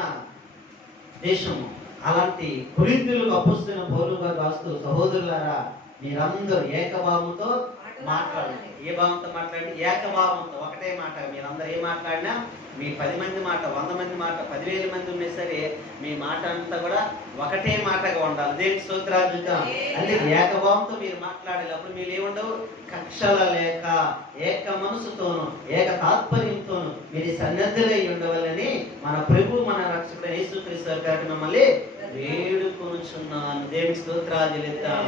దేశము. అలాంటి కొరింథీయులకు అపోస్తలుడైన పౌలు గారు రాస్తూ, సహోదరులారా మీరందరూ ఏకభావంతో మాట్లాడండి. ఏ భావంతో మాట్లాడండి? ఏకభావంతో, ఒకటే మాట. మీరందరూ ఏ మాట్లాడినా మీ 10 మంది మాట, 100 మంది మాట, 10,000 మంది ఉన్నా సరే మీ మాట అంతా కూడా ఒకటే మాటగా ఉండాలి. దేవునికి స్తోత్రాలు చూద్దాం. అంటే ఏకభావంతో మీరు మాట్లాడాలి. అప్పుడు మీరు ఏముండవు? కక్షల లేక ఏక మనసుతోను ఏక తాత్పర్యంతోను మీరు సన్నద్ధులై ఉండవాలని మన ప్రభు, మన రక్షకుడు యేసుక్రీస్తు గారు మిమ్మల్ని వేడుకొనుచున్నాను. దేవునికి స్తోత్రాలు చెల్లిద్దాం.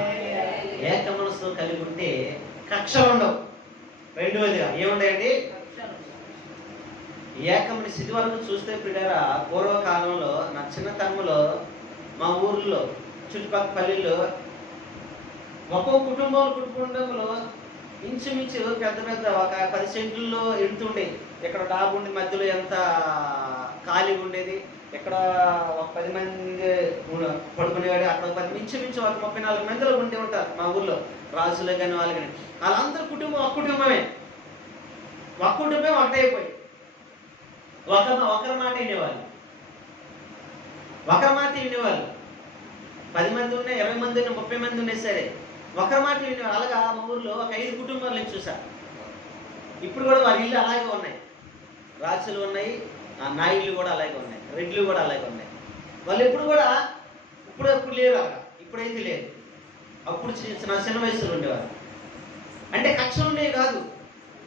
ఏక మనసు కలిగి ఉంటే కక్షలు ఉండవు. రెండవదిగా ఏముంటాయండి? ఏకమని స్థితి వరకు చూస్తే పిల్లరా, పూర్వకాలంలో నా చిన్నతనంలో మా ఊర్లో చుట్టుపక్కల పల్లెల్లో ఒక్కో కుటుంబంలో ఇంచుమించు పెద్ద ఒక 10 సెంట్లలో ఎంతుండే. ఇక్కడ డాబు ఉండి మధ్యలో ఎంత ఖాళీ ఉండేది. ఇక్కడ ఒక 10 మంది పడుకునేవాడు. అక్కడ 10 ఇంచుమించు ఒక 34 మందిలో ఉండి ఉంటారు మా ఊర్లో, రాజులు కానీ వాళ్ళు కానీ. వాళ్ళందరూ కుటుంబం ఒక కుటుంబమే ఒకటైపోయి ఒకరి మాట వినేవాళ్ళు. 10 మంది ఉన్నాయి, 20 మంది ఉన్నాయి, 30 మంది ఉన్నాయి సరే ఒకరి మాట వినేవాళ్ళు. అలాగా మా ఊర్లో ఒక 5 కుటుంబాలు నేను చూసాను. ఇప్పుడు కూడా వారి ఇల్లు అలాగే ఉన్నాయి. రాజులు ఉన్నాయి, నాయుళ్ళు కూడా అలాగే ఉన్నాయి, రెడ్లు కూడా అలాగే ఉన్నాయి. వాళ్ళు ఎప్పుడు కూడా ఇప్పుడు లేరు. అలాగా ఇప్పుడైతే లేదు. అప్పుడు చిన్న వయసులో ఉండేవారు. అంటే కక్షలు ఉండేవి కాదు.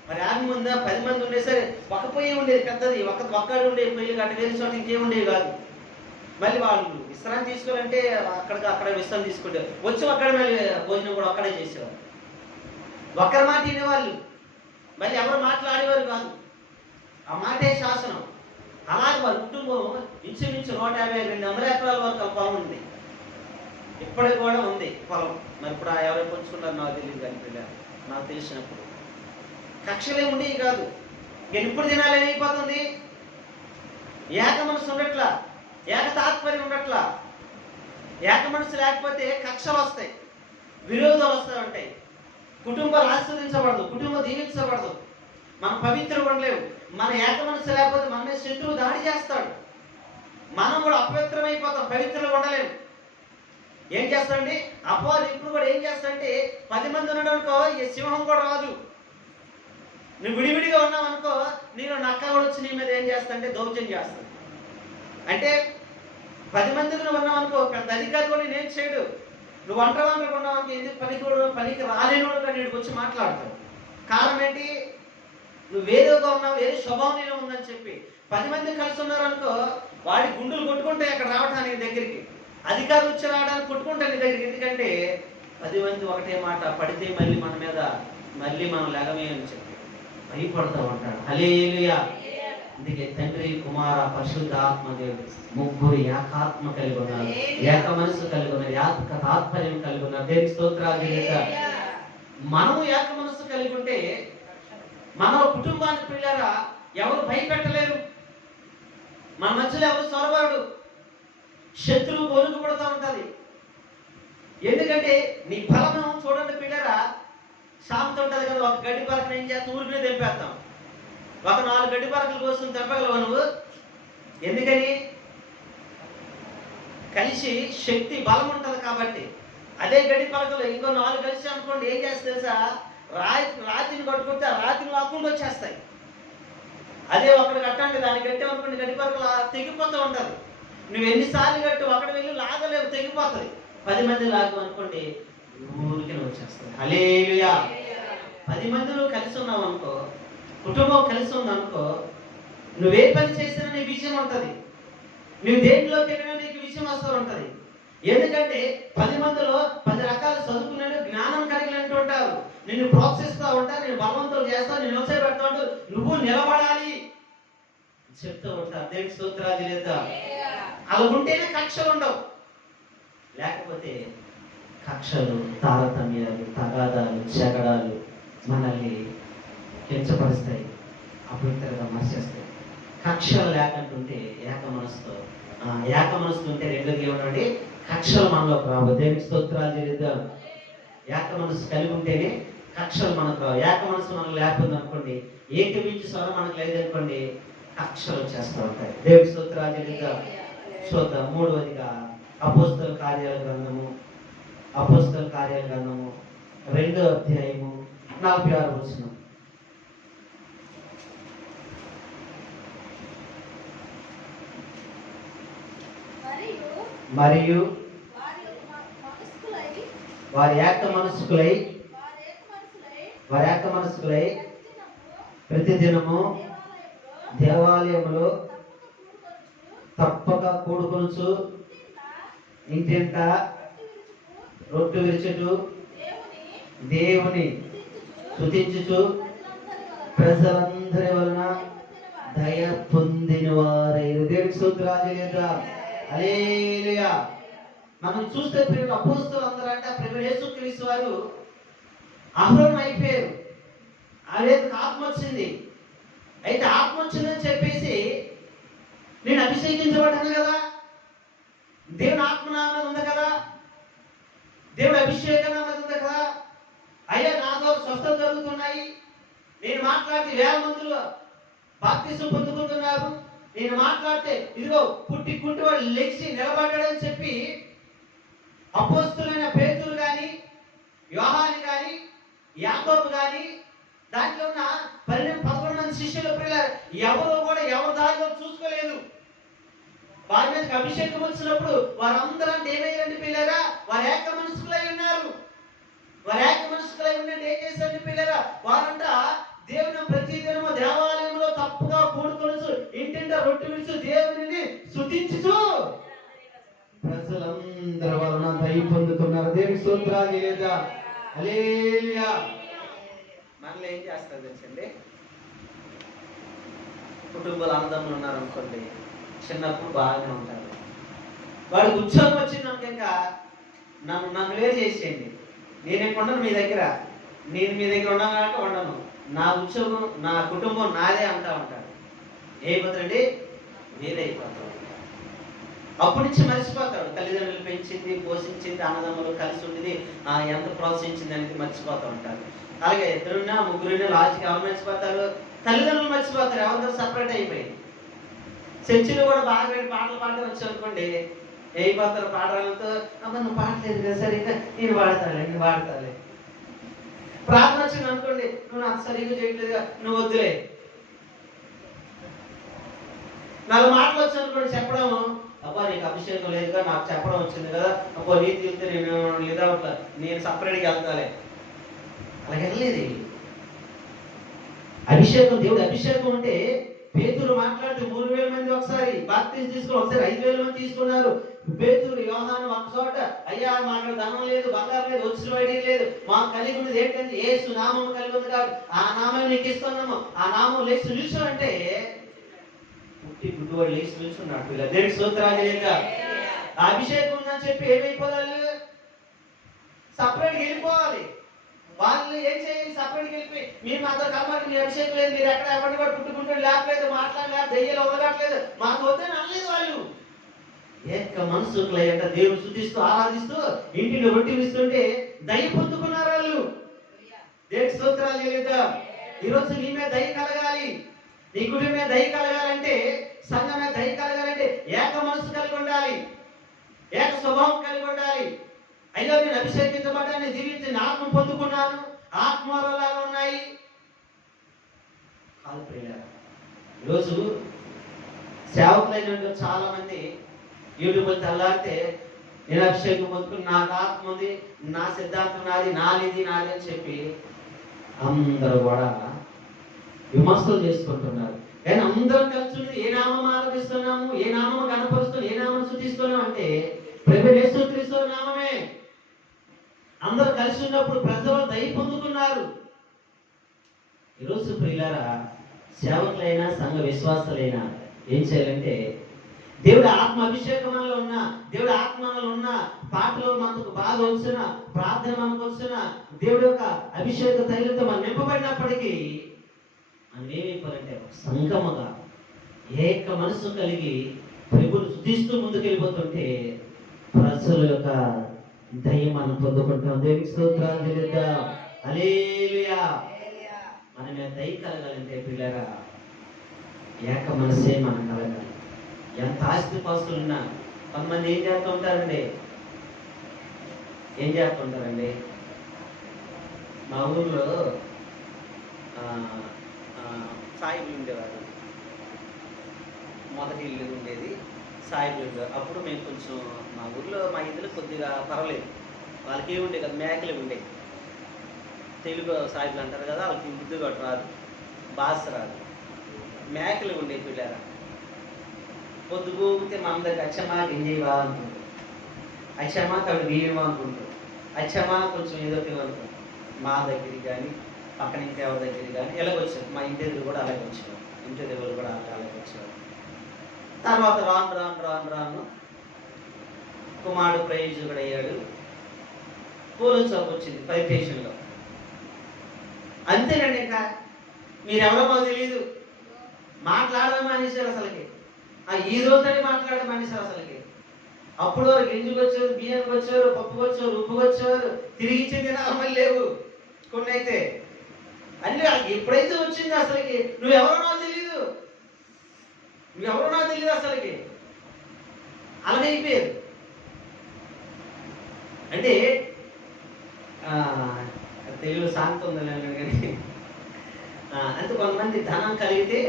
మరి 50 మంది 10 మంది ఉండే సరే ఒక పొయ్యి ఉండేది పెద్దది, ఒక్కడు ఉండే పొయ్యి గట్ట వేరే చోట ఇంకేముండేవి కాదు. మళ్ళీ వాళ్ళు విశ్రాంతి తీసుకోవాలంటే అక్కడ విశ్రాంతి తీసుకుంటే వచ్చి అక్కడ మళ్ళీ భోజనం కూడా అక్కడే చేసేవారు. ఒక్కరి మాట వినేవాళ్ళు, మళ్ళీ ఎవరు మాట్లాడేవారు కాదు. ఆ మాటే శాసనం. అలాగే వారి కుటుంబం ఇంచుమించు 150-200 ఎకరాల వరకు పొలం ఉంది. ఇప్పటికి కూడా ఉంది పొలం. మరి ఇప్పుడు ఎవరు పంచుకుంటారు నాకు తెలియదు, కానీ నాకు తెలిసినప్పుడు కక్షలే ఉండేవి కాదు. ఎప్పుడు తినాలి అయిపోతుంది. ఏక మనసు ఉండట్లా, ఏక తాత్పర్యం ఉండట్లా. ఏక మనసు లేకపోతే కక్షలు వస్తాయి, విరోధాలు వస్తూ ఉంటాయి. కుటుంబాలు ఆస్వాదించబడదు, కుటుంబం దీవించబడదు, మనం పవిత్రంగా ఉండలేవు. మన ఏక మనసు లేకపోతే మన మీద శత్రువు దాడి చేస్తాడు. మనం కూడా అపవిత్రమైపోతాం, పవిత్రంగా ఉండలేము. ఏం చేస్తాడండి అపవాది? ఇప్పుడు కూడా ఏం చేస్తాడంటే 10 మంది ఉన్నాడు అనుకో, ఈ సింహం కూడా రాదు. నువ్వు విడివిడిగా ఉన్నావు అనుకో, నేను నక్క కూడా వచ్చి నీ మీద ఏం చేస్తానంటే దౌర్జన్యం చేస్తాను. అంటే 10 మందిని నువ్వు ఉన్నావు అనుకో, పెద్ద అధికారి కూడా నేను చేయడు. నువ్వు ఒంటరిగా ఉన్నావు అనుకో, ఎందుకు పనికి రాలేనోడు కానీ వీడికి వచ్చి మాట్లాడతావు. కారణం ఏంటి? నువ్వు వేరేగా ఉన్నావు, వేరే స్వభావం నీలో ఉందని చెప్పి. 10 మంది కలిసి ఉన్నారు అనుకో, వాడి గుండెలు కొట్టుకుంటాయి అక్కడ రావడానికి దగ్గరికి. అధికారులు వచ్చి రావడానికి కొట్టుకుంటాను నీ దగ్గరికి. ఎందుకంటే 10 మంది ఒకటే మాట పడితే మళ్ళీ మన మీద మళ్ళీ మనం లెగమే అని చెప్పి భయపడతా ఉంటాడు. హల్లెలూయా. అందుకే తండ్రి, కుమార, పరిశుద్ధాత్మ దేవుడు ముగ్గురు ఏకాత్మ కలిగి ఉన్నారు, ఏక మనసు కలిగి ఉన్నారు, ఏక తాత్పర్యం కలిగి ఉన్నారు. దేవుని స్తోత్రాలు. మనము ఏక మనసు కలిగి ఉంటే మన కుటుంబానికి పిల్లరా ఎవరు భయపెట్టలేరు. మన మధ్యలో ఎవరు సొరబాడు, శత్రువు బొలుగు పడుతూ ఉంటది. ఎందుకంటే నీ బలము చూడండి పిల్లరా, శాంతి ఉంటుంది కదా. ఒక గడ్డి పరకను ఏం చేస్తాం, ఊరికే తెంపేస్తాం. ఒక 4 గడ్డి పరకల కోసం తెంపగలవు నువ్వు. ఎందుకని? కలిసి శక్తి బలం ఉంటుంది కాబట్టి. అదే గడ్డి పరకలు ఇంకో 4 కలిసి అనుకోండి, ఏం చేస్తే తెలుసా, రాతిని కట్టుకుంటే ఆ రాతిని లాక్కుంటూ వచ్చేస్తాయి. అదే ఒకటి కట్టండి, దాన్ని కట్టామనుకోండి, గడ్డి పరకలు తెగిపోతూ ఉంటుంది. నువ్వు ఎన్నిసార్లు కట్టు అక్కడ వెళ్ళి లాగలేవు, తెగిపోతుంది. 10 మంది లాగం అనుకోండి, ఊరికే వచ్చేస్తుంది. హల్లెలూయా. 10 మంది నువ్వు కలిసి ఉన్నావు అనుకో, కుటుంబం కలిసి ఉందనుకో, నువ్వే పని చేసినా నీ విజయం ఉంటుంది. నువ్వు దేంట్లోకి వెళ్ళినా నీకు విజయం వస్తూ ఉంటుంది. ఎందుకంటే 10 మందిలో 10 రకాల చదువుకునే జ్ఞానం కలిగినట్టు ఉంటారు. నిన్ను ప్రోత్సహిస్తూ ఉంటారు, నేను బలవంతులు చేస్తావు, నేను నిలబెడతా ఉంటావు, నువ్వు నిలబడాలి చెప్తూ ఉంటారు. దేవుని స్తోత్రాలు. లేదా అలా ఉంటేనే కక్షలు ఉండవు. లేకపోతే కక్షలు, తారతమ్యాలు, తగాదాలు, జగడాలు మనల్ని కించపరుస్తాయి, అపవిత్రంగా మార్చేస్తాయి. కక్షలు లేకుంటుంటే ఏక మనసుతో ఉంటే రెండుగా ఏమంటే కక్షలు మనలోకి రావు. దేవుని స్తోత్రాలు చేద్దాం. ఏక మనసు కలిగి ఉంటేనే కక్షలు మనకు రావు. ఏక మనసు మనకు లేకపోతే అనుకోండి, ఏకమించి స్వరం మనకు లేదనుకోండి, కక్షలు వచ్చేస్తూ ఉంటాయి. దేవుని స్తోత్రాలు చేద్దాం. చూద్దాం. 3వదిగా అపోస్తల కార్యాల గ్రంథము 2వ అధ్యాయము 46వ వచనం. మరియు వారి ఏక మనస్కులై ప్రతిదినము దేవాలయములో తప్పక కూడుకొనుచు, ఇంటింట రొట్టె విరుచుచు, దేవుని స్తుతించుచు, ప్రజలందరి వలన దయ పొందిన వారైన. దేవుని స్తోత్రాలు లేదా. హల్లెలూయా. మనం చూస్తే ప్రియులు అపోస్తలులు అందరూ అంటే ప్రభువు యేసుక్రీస్తు వారు అహరోను అయిపోయారు. ఆవిడకి ఆత్మ వచ్చింది. అయితే ఆత్మ వచ్చిందని చెప్పేసి నేను అభిషేకించబడ్డాను కదా, దేవుని ఆత్మ నా మీద ఉంది కదా, దేవుడి అభిషేకం నా మీద ఉంది కదా, అయ్యా నాతో స్వస్థత జరుగుతున్నాయి, నేను మాట్లాడితే 1000 మందులు బాప్తిసం పొందుకుంటున్నారు, నేను మాట్లాడితే ఇదిగో పుట్టి కుంటివాడు లెగిసి నిలబడ్డాడని చెప్పి అపోస్తలులైన పేతురు కానీ, యోహాను కానీ, యాకోబు కానీ, దాంట్లో ఉన్న 11 మంది శిష్యుల పిల్లలు ఎవరు కూడా ఎవరి దారిలో చూసుకోలేదు. వారి మీదకి అభిషేకం వచ్చినప్పుడు వారందరూ అంటే ఏమయ్యారండి పిల్లరా, వారు ఏక మనస్కులై ఉన్నారు. వారు ఏక మనస్కులై ఉన్నట్టు ఏం చేశారండి పిల్లరా, వారంట దేవుని ప్రతిదినము దేవాలయంలో తప్పుగా కూడుకొనుచు, ఇంటింట రొట్టె విరుచు, దేవునిని స్తుతించుచు ప్రజలందరి వలన దయ పొందుతున్నారు. దేవుని స్తోత్రాలు లేదా. హల్లెలూయా. మనలో ఏం చేస్తారు తెలుసండి, కుటుంబాలు అన్నదమ్ములు ఉన్నారు అనుకోండి, చిన్నప్పుడు బాగానే ఉంటారు. వాడికి ఉద్యోగం వచ్చిందంటే ఇంకా నన్ను వేరు చేసేయండి, నేనే ఉండను మీ దగ్గర, నేను మీ దగ్గర ఉన్నాను కాబట్టి ఉండను, నా ఉద్యోగం నా కుటుంబం నాదే అంటా ఉంటాడు. ఏమైపోతాడండి, వేరే అయిపోతాడు. అప్పటి నుంచి మర్చిపోతాడు. తల్లిదండ్రులు పెంచింది, పోషించింది, అన్నదమ్ములు కలిసి ఉండేది, ఎంత ప్రోత్సహించింది అనేది మర్చిపోతూ ఉంటారు. అలాగే 2 3 లాస్ట్కి ఎవరు మర్చిపోతారు, తల్లిదండ్రులు మర్చిపోతారు. ఎవరితో సపరేట్ అయిపోయి చర్చిలో కూడా బాగా పాటలు పాడడం వచ్చి అనుకోండి, అయిపోతారు పాడరాలతో, అమ్మ నువ్వు పాడలేదు కదా, సరిగ్గా నేను వాడతాలే. ప్రార్థన వచ్చింది అనుకోండి, నువ్వు నాకు సరిగ్గా చేయట్లేదుగా, నువ్వు వద్దులే. 4 మాటలు వచ్చి అనుకోండి చెప్పడము, అబ్బా నీకు అభిషేకం లేదుగా, నాకు చెప్పడం వచ్చింది కదా, అబ్బా నీకు వెళ్తే నేను లేదా నేను సపరేట్గా వెళ్తాలే. అలా వెళ్ళలేదు. అభిషేకం, దేవుడి అభిషేకం ఉంటే పేతురు మాట్లాడితే 3,000 మంది ఒకసారి బాప్తిజం తీసుకుని, ఒకసారి 5,000 మంది తీసుకున్నారు. పేతురు, యోహాను ఒక చోట, అయ్యా మాకు ధనం లేదు, బంగారం లేదు, వచ్చిన వైడి లేదు, మాకు కలిగి ఉన్నది ఏంటంటే యేసు నామం కలిగి ఉంది కాబట్టి ఆ నామం నీకు ఇస్తున్నాము, ఆ నామం లేచి నిల్చో అంటే పుట్టి గుడ్డివాడు లేచి నిల్చున్నాడు. ఇలా దేవుడికి స్తోత్రాలు లేక ఆ అభిషేకం ఉందని చెప్పి ఏమైపోవాలి, సపరేట్గా వెళ్ళిపోవాలి. వాళ్ళు ఏం చేయాలి, సపరేట్గా వెళ్ళిపోయి మీరు మాతో కలవాలి, మీ అభిషేకం లేదు, మీరు ఎక్కడ ఎవరిని కూడా పుట్టుకుంటూ లేపలేదు, మాట్లాడలేదు, దెయ్యాలు వదలట్లేదు, మాకు వద్దని అనలేదు వాళ్ళు. ఏక మనసుకులై అంటే దేవుడు స్తుతిస్తూ ఆరాధిస్తూ ఇంటిని రొట్టిస్తుంటే దయ పొందుకున్నారు వాళ్ళు. దేవుడికి స్తోత్రాలు లేదా. ఈరోజు నీ మీద దయ కలగాలి, నీ కుటుంబం మీద దయ కలగాలంటే, సంఘం మీద దయ కలగాలంటే ఏక మనసు కలిగి ఉండాలి, ఏక స్వభావం కలిగి ఉండాలి. అయ్యో నేను అభిషేకించబడ్డాన్ని దీవించి ఆత్మ పొందుకున్నాను, ఆత్మవరాలు ఉన్నాయి కాదు ప్రియులారా. ఈరోజు సేవకులైన చాలా మంది యూట్యూబ్లో తెల్లారితే నేను అభిషేకం పొందుకుని, నాకు ఆత్మ ఉంది, నా సిద్ధాంతం నాది, నాది అని చెప్పి అందరూ కూడా విమర్శలు చేసుకుంటున్నారు. కానీ అందరం కలిసి ఏ నామం ఆరాధిస్తున్నాము, ఏ నామం కనపరుస్తున్నాం, ఏ నామం సూచిస్తున్నాం అంటే ప్రభు యేసుక్రీస్తు నామమే. అందరూ కలిసి ఉన్నప్పుడు ప్రజలు దయ పొందుకున్నారు. ఈరోజు ప్రియులారా, సేవకులైనా సంఘ విశ్వాసులైనా ఏం చేయాలంటే, దేవుడి ఆత్మ అభిషేకంలో ఉన్న, దేవుడి ఆత్మలో ఉన్న పాటలో మనకు బాగా వచ్చిన, ప్రార్థన మనకు వచ్చిన, దేవుడి యొక్క అభిషేక తైలంతో మనం నింపబడినప్పటికీ మనం ఏమైపోవాలంటే సంగమగా ఏక మనసు కలిగి ప్రభువును స్తుతిస్తూ ముందుకెళ్ళిపోతుంటే ప్రజల యొక్క దయ మనం పొందుకుంటాం. దేవునికి స్తోత్రాలు చెల్లిద్దాం. హల్లెలూయా. మన మీద దయ కలగాలంటే పిల్లరా ఏక మనసే మనం కలగాలి. ఎంత ఆస్తి పాస్తులు ఉన్నా కొంతమంది ఏం చేస్తుంటారండి, మా ఊళ్ళో సాయిబులు ఉండేవారు. మొదటి ఇల్లు ఉండేది సాయిబులు ఉండేవారు. అప్పుడు మేము కొంచెం మా ఊర్లో మా ఇల్లు కొద్దిగా పర్వాలేదు, వాళ్ళకి ఏమి ఉండే కదా, మేకలు ఉండేవి. తెలుగు సాయిబులు అంటారు కదా, వాళ్ళకి బుద్ధి కొట్ట రాదు, భాష రాదు, మేకలు ఉండే పిల్లరా. పొద్దుగూపితే మా అందరికి అచ్చమ్మా గింజేవా అనుకుంటారు, అచ్చమ్మా తడు వీయవా అనుకుంటారు, అచ్చమ్మా కొంచెం ఏదో అనుకుంటారు. మా దగ్గరికి కానీ పక్కన ఇంకెవరి దగ్గరికి కానీ ఎలాగొచ్చారు, మా ఇంటి దగ్గర కూడా అలాగే వచ్చారు, ఇంటి దగ్గర కూడా అలాగే వచ్చారు. తర్వాత రాను కుమారుడు ప్రయోజకుడు అయ్యాడు, పోలీసు చౌక్ వచ్చింది ఫైర్ స్టేషన్లో. అంతేనండి, ఇంకా మీరెవరో మాకు తెలియదు, మాట్లాడడం మానేశారు అసలుకి. ఈ రోజునే మాట్లాడడం మానేశారు అసలుకి. అప్పుడు వారు గింజుకు వచ్చారు, బియ్యానికి వచ్చారు, పప్పుకు వచ్చారు, ఉప్పుకు వచ్చారు, తిరిగి ఇచ్చే దినాలు లేవు కొన్ని అయితే. అన్నీ ఎప్పుడైతే వచ్చింది అసలుకి నువ్వెవరో నాకు తెలియదు అసలుకి, అలాగైపోయారు. అంటే తెలుగు శాంతి ఉందని కానీ అంటే కొంతమంది ధనం కలిగితే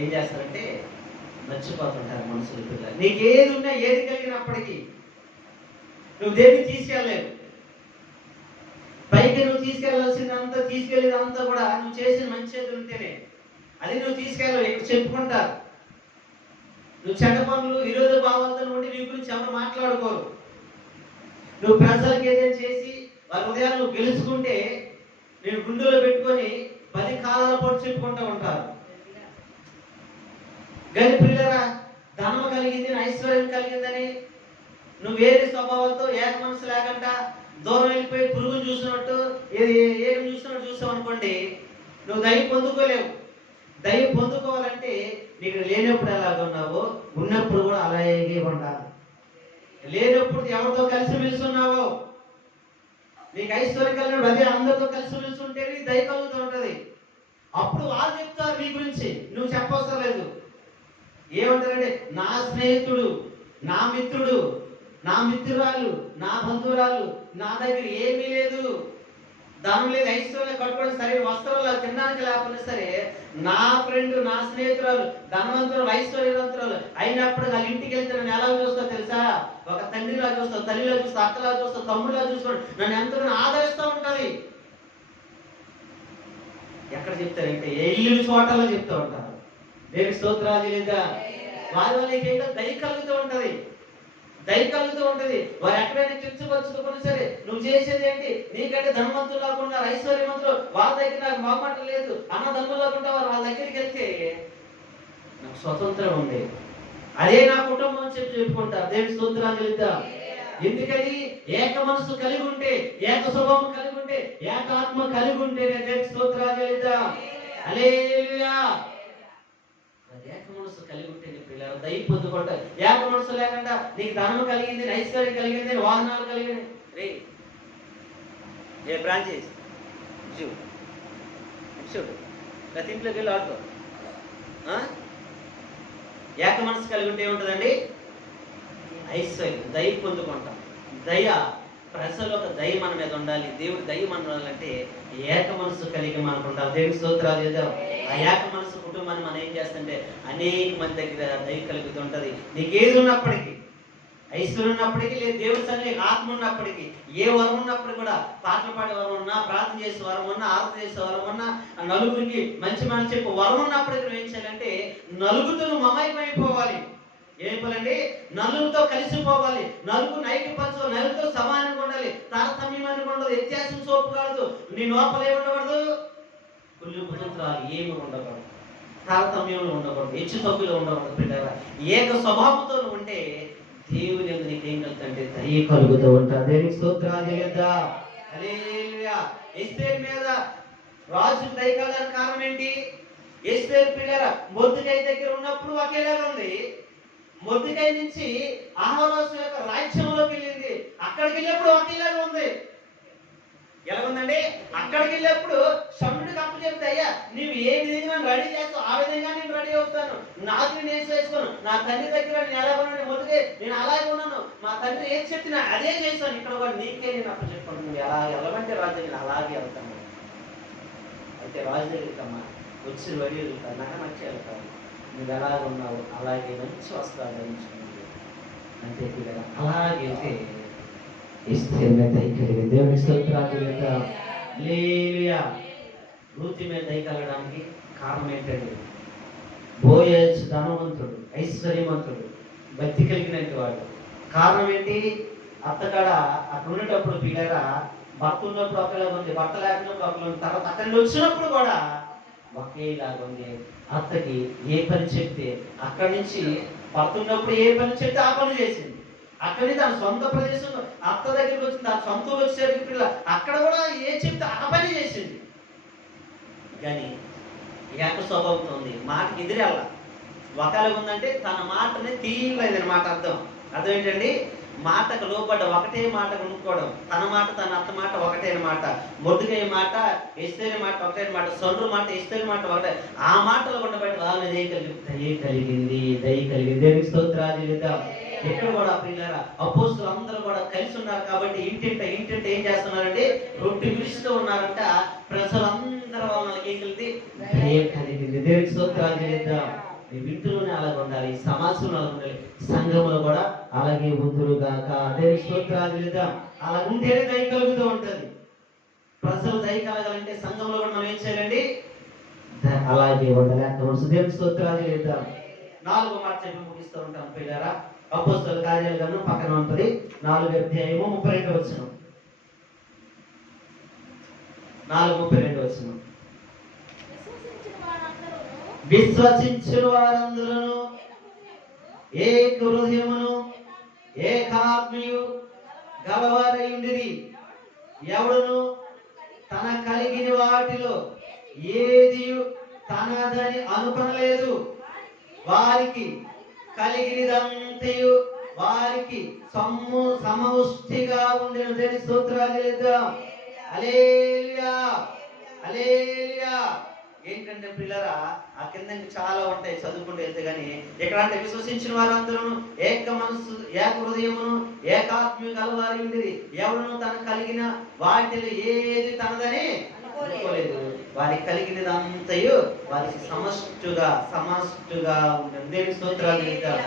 ఏం చేస్తారంటే మర్చిపోతుంటారు మనుషులు. పిల్లలు నీకు ఏది ఉన్నా ఏది కలిగినప్పటికీ నువ్వు దేనికి తీసుకెళ్ళలేవు. పైకి నువ్వు తీసుకెళ్లాల్సిందంతా తీసుకెళ్ళేదంతా కూడా నువ్వు చేసిన మంచి ఉంటేనే అది నువ్వు తీసుకెళ్ళవు. ఇక్కడ చెప్పుకుంటారు, నువ్వు చెడ్డ పనులు విరోధ భావాలతో ఉండి నీ గురించి ఎవరు మాట్లాడుకోరు. నువ్వు ప్రజలకు ఏదైనా చేసి వారి హృదయాలు నువ్వు గెలుచుకుంటే నేను గుండెలో పెట్టుకొని 10 కాలాల పాటు చెప్పుకుంటూ ఉంటారు. కానీ పిల్లరా, ధనం కలిగింది, ఐశ్వర్యం కలిగిందని నువ్వు వేరే స్వభావంతో ఏక మనసు లేకుండా దూరం వెళ్ళిపోయి పురుగును చూసినట్టు ఏం చూసినట్టు చూసావు అనుకోండి, నువ్వు దయ పొందుకోలేవు. దయ పొందుకోవాలంటే నీకు లేనప్పుడు ఎలాగ ఉన్నావో ఉన్నప్పుడు కూడా అలాగే ఉండాలి. లేనప్పుడు ఎవరితో కలిసి మెలుస్తున్నావో, నీకు ఐశ్వర్యం కలిగినప్పుడు అదే అందరితో కలిసి మెలుస్తుంటే నీకు దయ కలుగుతూ ఉంటుంది. అప్పుడు వాళ్ళు చెప్తారు నీ గురించి, నువ్వు చెప్పవసరం లేదు. ఏమంటారంటే నా స్నేహితుడు, నా మిత్రుడు, నా మిత్రురాలు, నా బంధువురాలు, నా దగ్గర ఏమీ లేదు, ధనం లేదు, ఐశ్వర్యం కట్టుకోవడం సరే, వస్త్రాలు తినడానికి లేకపోయినా సరే, నా ఫ్రెండ్, నా స్నేహితురాలు ధనవంతురాలు, ఐశ్వర్యవంతురాలు అయినప్పుడు వాళ్ళ ఇంటికి వెళ్తే నన్ను ఎలా చూస్తా తెలుసా? ఒక తండ్రిలా చూస్తా, తల్లిలా చూస్తా, అక్కలా చూస్తా, తమ్ముడిలా చూసుకోండి, నన్ను ఎంతో ఆదరిస్తూ ఉంటది. ఎక్కడ చెప్తారంటే ఇల్లు చోటలో చెప్తూ ఉంటారు. దేవునికి స్తోత్రాలు లేదా? వారి వాళ్ళకి ఏంటో దయ కలుగుతూ ఉంటది, దయ కలుగుతూ ఉంటది. వారు ఎక్కడైనా చర్చకొచ్చుకోకుండా సరే, నువ్వు చేసేది ఏంటి? నీకంటే ధనవంతులు లేకుండా ఐశ్వర్యవంతులు, వాళ్ళ దగ్గర నాకు మామాట లేదు, అన్నదమ్ములు లేకుండా వారు వాళ్ళ దగ్గరికి వెళ్తే నాకు స్వతంత్రం ఉంది, అదే నా కుటుంబం అని చెప్పుకుంటారు. దేవునికి స్తోత్రాలు లేదా? ఎందుకని? ఏక మనసు కలిగి ఉంటే, ఏక స్వభావం కలిగి ఉంటే, ఏక ఆత్మ కలిగి ఉంటే దేవునికి స్తోత్రాలు లేదా? హల్లెలూయా. ఏక మనసు కలిగి ఉంటే పిల్లలు దయ పొందుకుంటారు. ఏక మనసు లేకుండా నీకు ధనం కలిగింది, ఐశ్వర్యం కలిగింది, వాహనాలు కలిగింది, రే ఏ బ్రాంచెస్ చూడు, ప్రతి ఇంట్లోకి వెళ్ళి ఆడుకో. ఏక మనసు కలిగి ఉంటే ఏముంటుందండి? ఐశ్వర్యం, దయ పొందుకుంటాం. దయ, ప్రజలు ఒక దయ మన మీద ఉండాలి, దేవుడి దయ మన ఉండాలంటే ఏక మనసు కలిగి మనకు ఉండాలి. దేవుడి స్తోత్రాలు చేద్దాం. ఆ ఏక మనసు కుటుంబాన్ని మనం ఏం చేస్తుంటే అనేక మంది దగ్గర దయ కలుగుతుంటది. నీకేది ఉన్నప్పటికీ, ఐశ్వర్యం ఉన్నప్పటికీ, లేదు దేవుడి సన్ని ఆత్మ ఉన్నప్పటికీ, ఏ వరం ఉన్నప్పటికీ కూడా, పాటలు పాడే వరం ఉన్నా, ప్రార్థన చేసే వరం ఉన్నా, ఆరాధన చేసే వరం ఉన్నా, నలుగురికి మంచి మాట చెప్పే వరం ఉన్నప్పటికీ నువ్వు ఏం చేయాలంటే నలుగురితో మమైకమైపోవాలి. ఏమిపోలండి? నలుగురితో కలిసిపోవాలి, నలుగురు ఐక్యపరచు, నలుగురితో సమానంగా ఉండాలి, తారతమ్యాన్ని ఉండదు, వ్యత్యాసం చూపు కాదు, నీ లోపల ఏమి ఉండకూడదు? కుళ్ళు కుతంత్రాలు ఏమి ఉండకూడదు, తారతమ్యంలో ఉండకూడదు, హెచ్చు తగ్గులో ఉండకూడదు. పిల్లరా, ఏక స్వభావంతో ఉంటే దేవుని యందు నీకు ఏం కలుగుతుంటే దయ కలుగుతూ ఉంటా. దేవునికి స్తోత్రాలు చేద్దా. హల్లెలూయా. ఎస్తేరు మీద రాజు దయ కలగడానికి కారణం ఏంటి? ఎస్తేరు పిల్లరా మొర్దెకై దగ్గర ఉన్నప్పుడు ఒకేలాగా ఉంది, మొర్దెకై నుంచి అహరోసు యొక్క రాజ్యంలోకి వెళ్ళింది, అక్కడికి వెళ్ళినప్పుడు ఒకేలాగా ఉంది. ఎలాగుందండి? అక్కడికి వెళ్ళినప్పుడు శమ్యుడికి అప్పు చెప్తే, అయ్యా నీవు ఏ విధంగా నన్ను రెడీ చేస్తావు ఆ విధంగా నేను రెడీ అవుతాను, నాకు నేను చేసుకోను, నా తండ్రి దగ్గర నేను ఎలా ఉన్నాను, మొదటి నేను అలాగే ఉన్నాను, మా తండ్రి ఏం చెప్పినా అదే చేస్తాను, ఇక్కడ కూడా నీకే నేను అప్పు చెప్పుకుంటాను, నువ్వు ఎలా వెళ్ళమంటే రాజు నేను అలాగే వెళ్తాను. అయితే రాజు దగ్గరికమ్మా వచ్చి వడి వెళ్తాను, నచ్చి వెళ్తాను, నువ్వు ఎలాగ ఉన్నావు అలాగే మంచి వస్త్రాలు ధరించుకున్నావు అంతే పిల్లగా. అలాగే వెళ్తే దేవుని స్తోత్రాలు. వృత్తి మీద దయ కలగడానికి కారణం ఏంటంటే బోయజ్ ధనవంతుడు, ఐశ్వర్యవంతుడు, భక్తి కలిగినట్టు వాడు. కారణం ఏంటి? అత్తకాడ అక్కడ ఉండేటప్పుడు పిల్లగా భర్త ఉన్నప్పుడు ఒకలాగా ఉంది, భర్త లేకున్నప్పుడు ఒకలా ఉంది, తర్వాత అక్కడి నుంచి వచ్చినప్పుడు కూడా ఒకేలాగా ఉంది. అత్తకి ఏ పని చెప్తే అక్కడి నుంచి, భర్త ఉన్నప్పుడు ఏ పని చెప్తే ఆ పని చేసింది, అక్కడి తన సొంత ప్రదేశంలో అత్త దగ్గరికి వచ్చింది, తన సొంత వచ్చేసరికి పిల్ల అక్కడ కూడా ఏ చెప్తే ఆ పని చేసింది. కానీ ఏక స్వభావంతో ఉంది, మాటకి ఎదురెళ్ళ. ఒకలాగా ఉందంటే తన మాటని తీయలేదని మాట అర్థం. అర్థం ఏంటండి? మాటకు లోపడ్డ, ఒకటే మాట కొనుక్కోవడం, తన మాట తన అత్త మాట ఒకటే మాట, మొద్దుకై మాట ఎస్తేరి మాట ఒకటే మాట, సొండ్రు మాట ఎస్తేరి మాట ఒకటే. ఆ మాటలు ఉండబట్టి వాళ్ళ దయ కలిగింది. దేవునికి స్తోత్రాలు చేద్దాం. ఎక్కడ కూడా పిల్లరా అపోస్తులు అందరూ కూడా కలిసి ఉన్నారు కాబట్టి ఇంటింట ఏం చేస్తున్నారంటే రొట్టె విరుస్తూ ఉన్నారంట. ప్రజలందరూ వాళ్ళకి ఏం కలిగింది? దయ కలిగింది. దేవునికి స్తోత్రాలు చేద్దాం. మీ ఇంటిలోనే అలాగే ఉండాలి, సమాజంలో అలాగే ఉండాలి, సంఘంలో కూడా అలాగే ఉందురుగాక. దేవునికి స్తోత్రాలు చేద్దాం. అలా ఉంటేనే దయ కలుగుతూ ఉంటుంది. ప్రజలు దయ కలగాలంటే సంఘంలో కూడా మనం ఏం చేయాలండి? అలాగే ఉండాలి. దేవునికి స్తోత్రాలు చేద్దాం. 4వ మాట చెప్పి ముగిస్తూ ఉంటాం పిల్లరా. అపోస్తలుల కార్యాల గ్రంథం పక్కన ఉంటుంది, 4వ అధ్యాయము 32వ వచనం. 4:32 వచనం. విశ్వసించిన వారందరూ ఏక హృదయమును ఏకాత్మయు గలవారై ఉండిరి. ఎవడును తన కలిగిన వాటిలో ఏది తనదని అనుకొనలేదు. వారికి కలిగినదంతయు వారికి సమష్టిగా ఉండెను. దేవుని స్తోత్రాలు చేద్దాం. హల్లెలూయా, హల్లెలూయా. ఏంటంటే పిల్లరా ఆ కింద చాలా ఉంటాయి చదువుకుంటూ వెళ్తే, కానీ ఇక్కడ అంటే విశ్వసించిన వారందరూ ఏక మనస్సు ఏక హృదయమును ఏకాత్మ్యం గలవారి ఉండేది. ఎవరును తన కలిగిన వాటిలో ఏది తనదని వారికి కలిగినదంతయు వారికి సమష్టుగా ఉంటుంది. దేవుని స్తోత్రాలు చెల్లిద్దాం.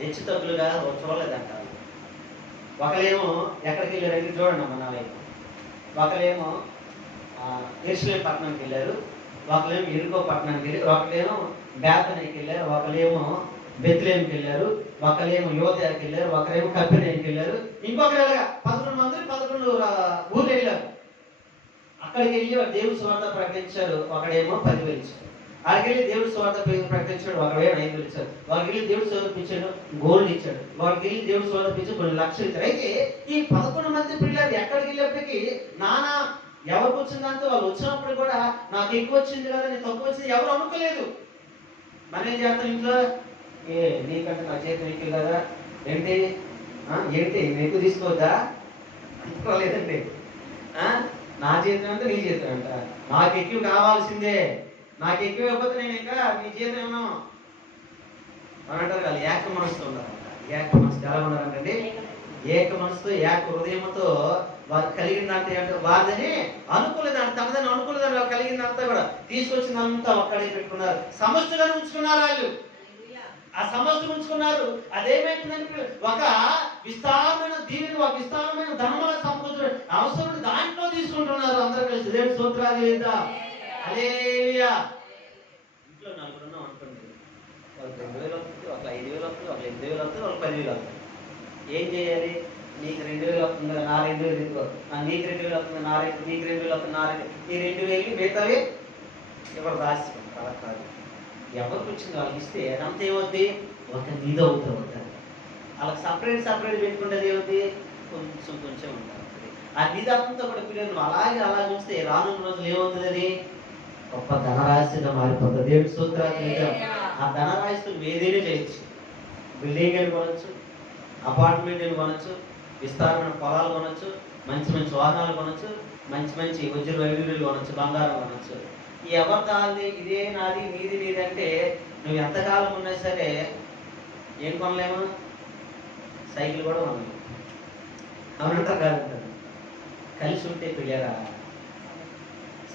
హెచ్చు తగ్గులుగా చూడలేదంట. ఒకలేమో ఎక్కడికి వెళ్ళారంటే చూడండి మన వైపు. ఒకలేమో యెరూషలేము పట్టణానికి వెళ్ళారు, ఒకలేమో యెరికో పట్టణానికి వెళ్ళారు, ఒకలేమో బేతనీకి వెళ్ళారు, ఒకలేమో బెత్లెహేముకి వెళ్ళారు, ఒకలేమో యోధేయకి వెళ్ళారు, ఒకరేమో కపెర్నహూముకి వెళ్ళారు, ఇంకొకరు 11 మంది 11 ఊర్లు వెళ్ళారు. అక్కడికి వెళ్ళి వాడు దేవుడి సువార్త ప్రకటించారు. ఒకడేమో 10,000 ఇచ్చారు. అక్కడికి వెళ్ళి దేవుడి సువార్త ప్రకటించాడు. ఒకడేమో 5,000 ఇచ్చారు. వాడికి వెళ్ళి దేవుడి సువార్త ఇచ్చాడు, గోల్డ్ ఇచ్చాడు. వాడికి వెళ్ళి దేవుడి సువార్త ఇచ్చి కొన్ని లక్షలు ఇచ్చారు. అయితే ఈ 11 మంది పిల్లలు ఎక్కడికి వెళ్ళేప్పటికీ నానా ఎవరికి వచ్చిందంటే వాళ్ళు వచ్చినప్పుడు కూడా నాకు ఎక్కువ వచ్చింది కదా, నేను తక్కువ వచ్చింది ఎవరు అనుకోలేదు. మన ఏం చేస్తాం ఇంట్లో, నీకంటే నా చేతి ఎక్కువ కదా, ఏంటి నేను ఎక్కువ తీసుకోవద్దా అనుకోలేదండి. నా జీతం అంటే నీ జీతం అంట, నాకు ఎక్కువ కావాల్సిందే, నాకు ఎక్కువ ఇవ్వకపోతే నేను ఇంకా నీ జీతం ఏమో అని అంటారు కదా. ఏక మనసుతో ఉన్నారంట. ఏక మనసు ఎలా ఉన్నారంటే ఏక మనసుతో ఏక హృదయంతో వారు కలిగిందంటే అంటే వారిని అనుకోలేదంట, తనదని అనుకోలేదండి. వారు కలిగిందంతా కూడా తీసుకొచ్చిందంతా ఒక్కడే పెట్టుకున్నారు. సమస్యగా ఉంచుకున్నారు వాళ్ళు. ఆ సమస్య ఉంచుకున్నారు. అదేమైతుందంటే ఒక విస్తారమైన దీనిని, ఒక విస్తారమైన ధనముల సంపద అవసరం దాంట్లో తీసుకుంటున్నారు అందరూ కలిసి. దేవుని స్తోత్రాలు చేద్దాం. హల్లెలూయా. ఇంట్లో నలుగురు ఉన్నాం అనుకోండి, వాళ్ళకి 2,000 వస్తుంది, ఒక 5,000 వస్తుంది, ఒక 8,000 వస్తుంది, ఒక 10,000 వస్తుంది. ఏం చేయాలి? నీకు 2,000 వస్తుంది, నా 2,000 నీకు 2,000 వస్తుంది, నీకు 2,000 వస్తుంది, నీ 2,000 మిగతావి ఎవరు రాసుకోండి. అలా కాదు, ఎవరికి వచ్చింది వాళ్ళకి ఇస్తే అదంతా ఏమవుద్ది? ఒక నిధి అవుతుంది. వాళ్ళకి సపరేట్ పెట్టుకుంటే ఏమవుతుంది? కొంచెం ఉంటుంది. ఆ నిధి అంతా కూడా పిల్లలు అలాగే ఉంచితే రానున్న రోజులు ఏమవుతుంది? అది గొప్ప ధనరాశిగా మారిపోతుంది. దేవుడి స్తోత్రాలు చేద్దాం. ఆ ధనరాశితో ఏదైనా చేయొచ్చు. బిల్డింగ్ అని కొనొచ్చు, అపార్ట్మెంట్ అని కొనొచ్చు, విస్తారమైన పొలాలు కొనొచ్చు, మంచి వాహనాలు కొనొచ్చు, మంచి వజ్ర వైడూర్యాలు కొనొచ్చు, బంగారం కొనొచ్చు. ఎవరు కాదు ఇదే నాది నీది అంటే నువ్వు ఎంతకాలం ఉన్నా సరే ఏం కొనలేము? సైకిల్ కూడా కొనలేము. అవునంటారు కాదు. కలిసి ఉంటే పిల్లరా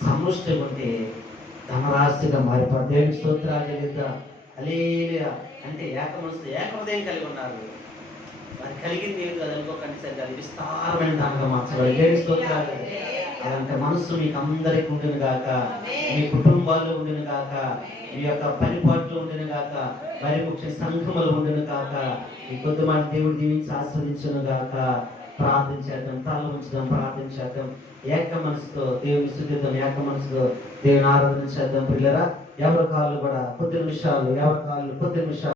సమృష్టిగా ఉంటే ధనరాశిగా మారిపోతుంది. దేవుని స్తోత్రాలు చెల్లిద్దాం. హల్లెలూయా. అంటే ఏక మనసు ఏక హృదయం కలిగి ఉన్నారు. వారు కలిగింది ఏది అది అనుకోకండి, సరే అది విస్తారమైన దానిగా మార్చబడి. దేవుని స్తోత్రాలు. అలాంటి మనసు మీకు అందరికీ ఉండును గాక, మీ కుటుంబాల్లో ఉండును గాక, మీ యొక్క పనిపాట్లు ఉండును గాక, మరి ముఖ్య సంఘములు ఉండును గాక. ఈ కొద్ది మాట దేవుడు దీవించి ఆస్వాదించును గాక. ప్రార్థించేద్దాం, తల ఉంచుదాం, ప్రార్థించేద్దాం. ఏక మనసుతో దేవుని స్తుతిద్దాం, ఏక మనసుతో దేవుని ఆరాధన చేద్దాం. పిల్లరా ఎవరి కాళ్ళు కూడా కొద్ది నిమిషాలు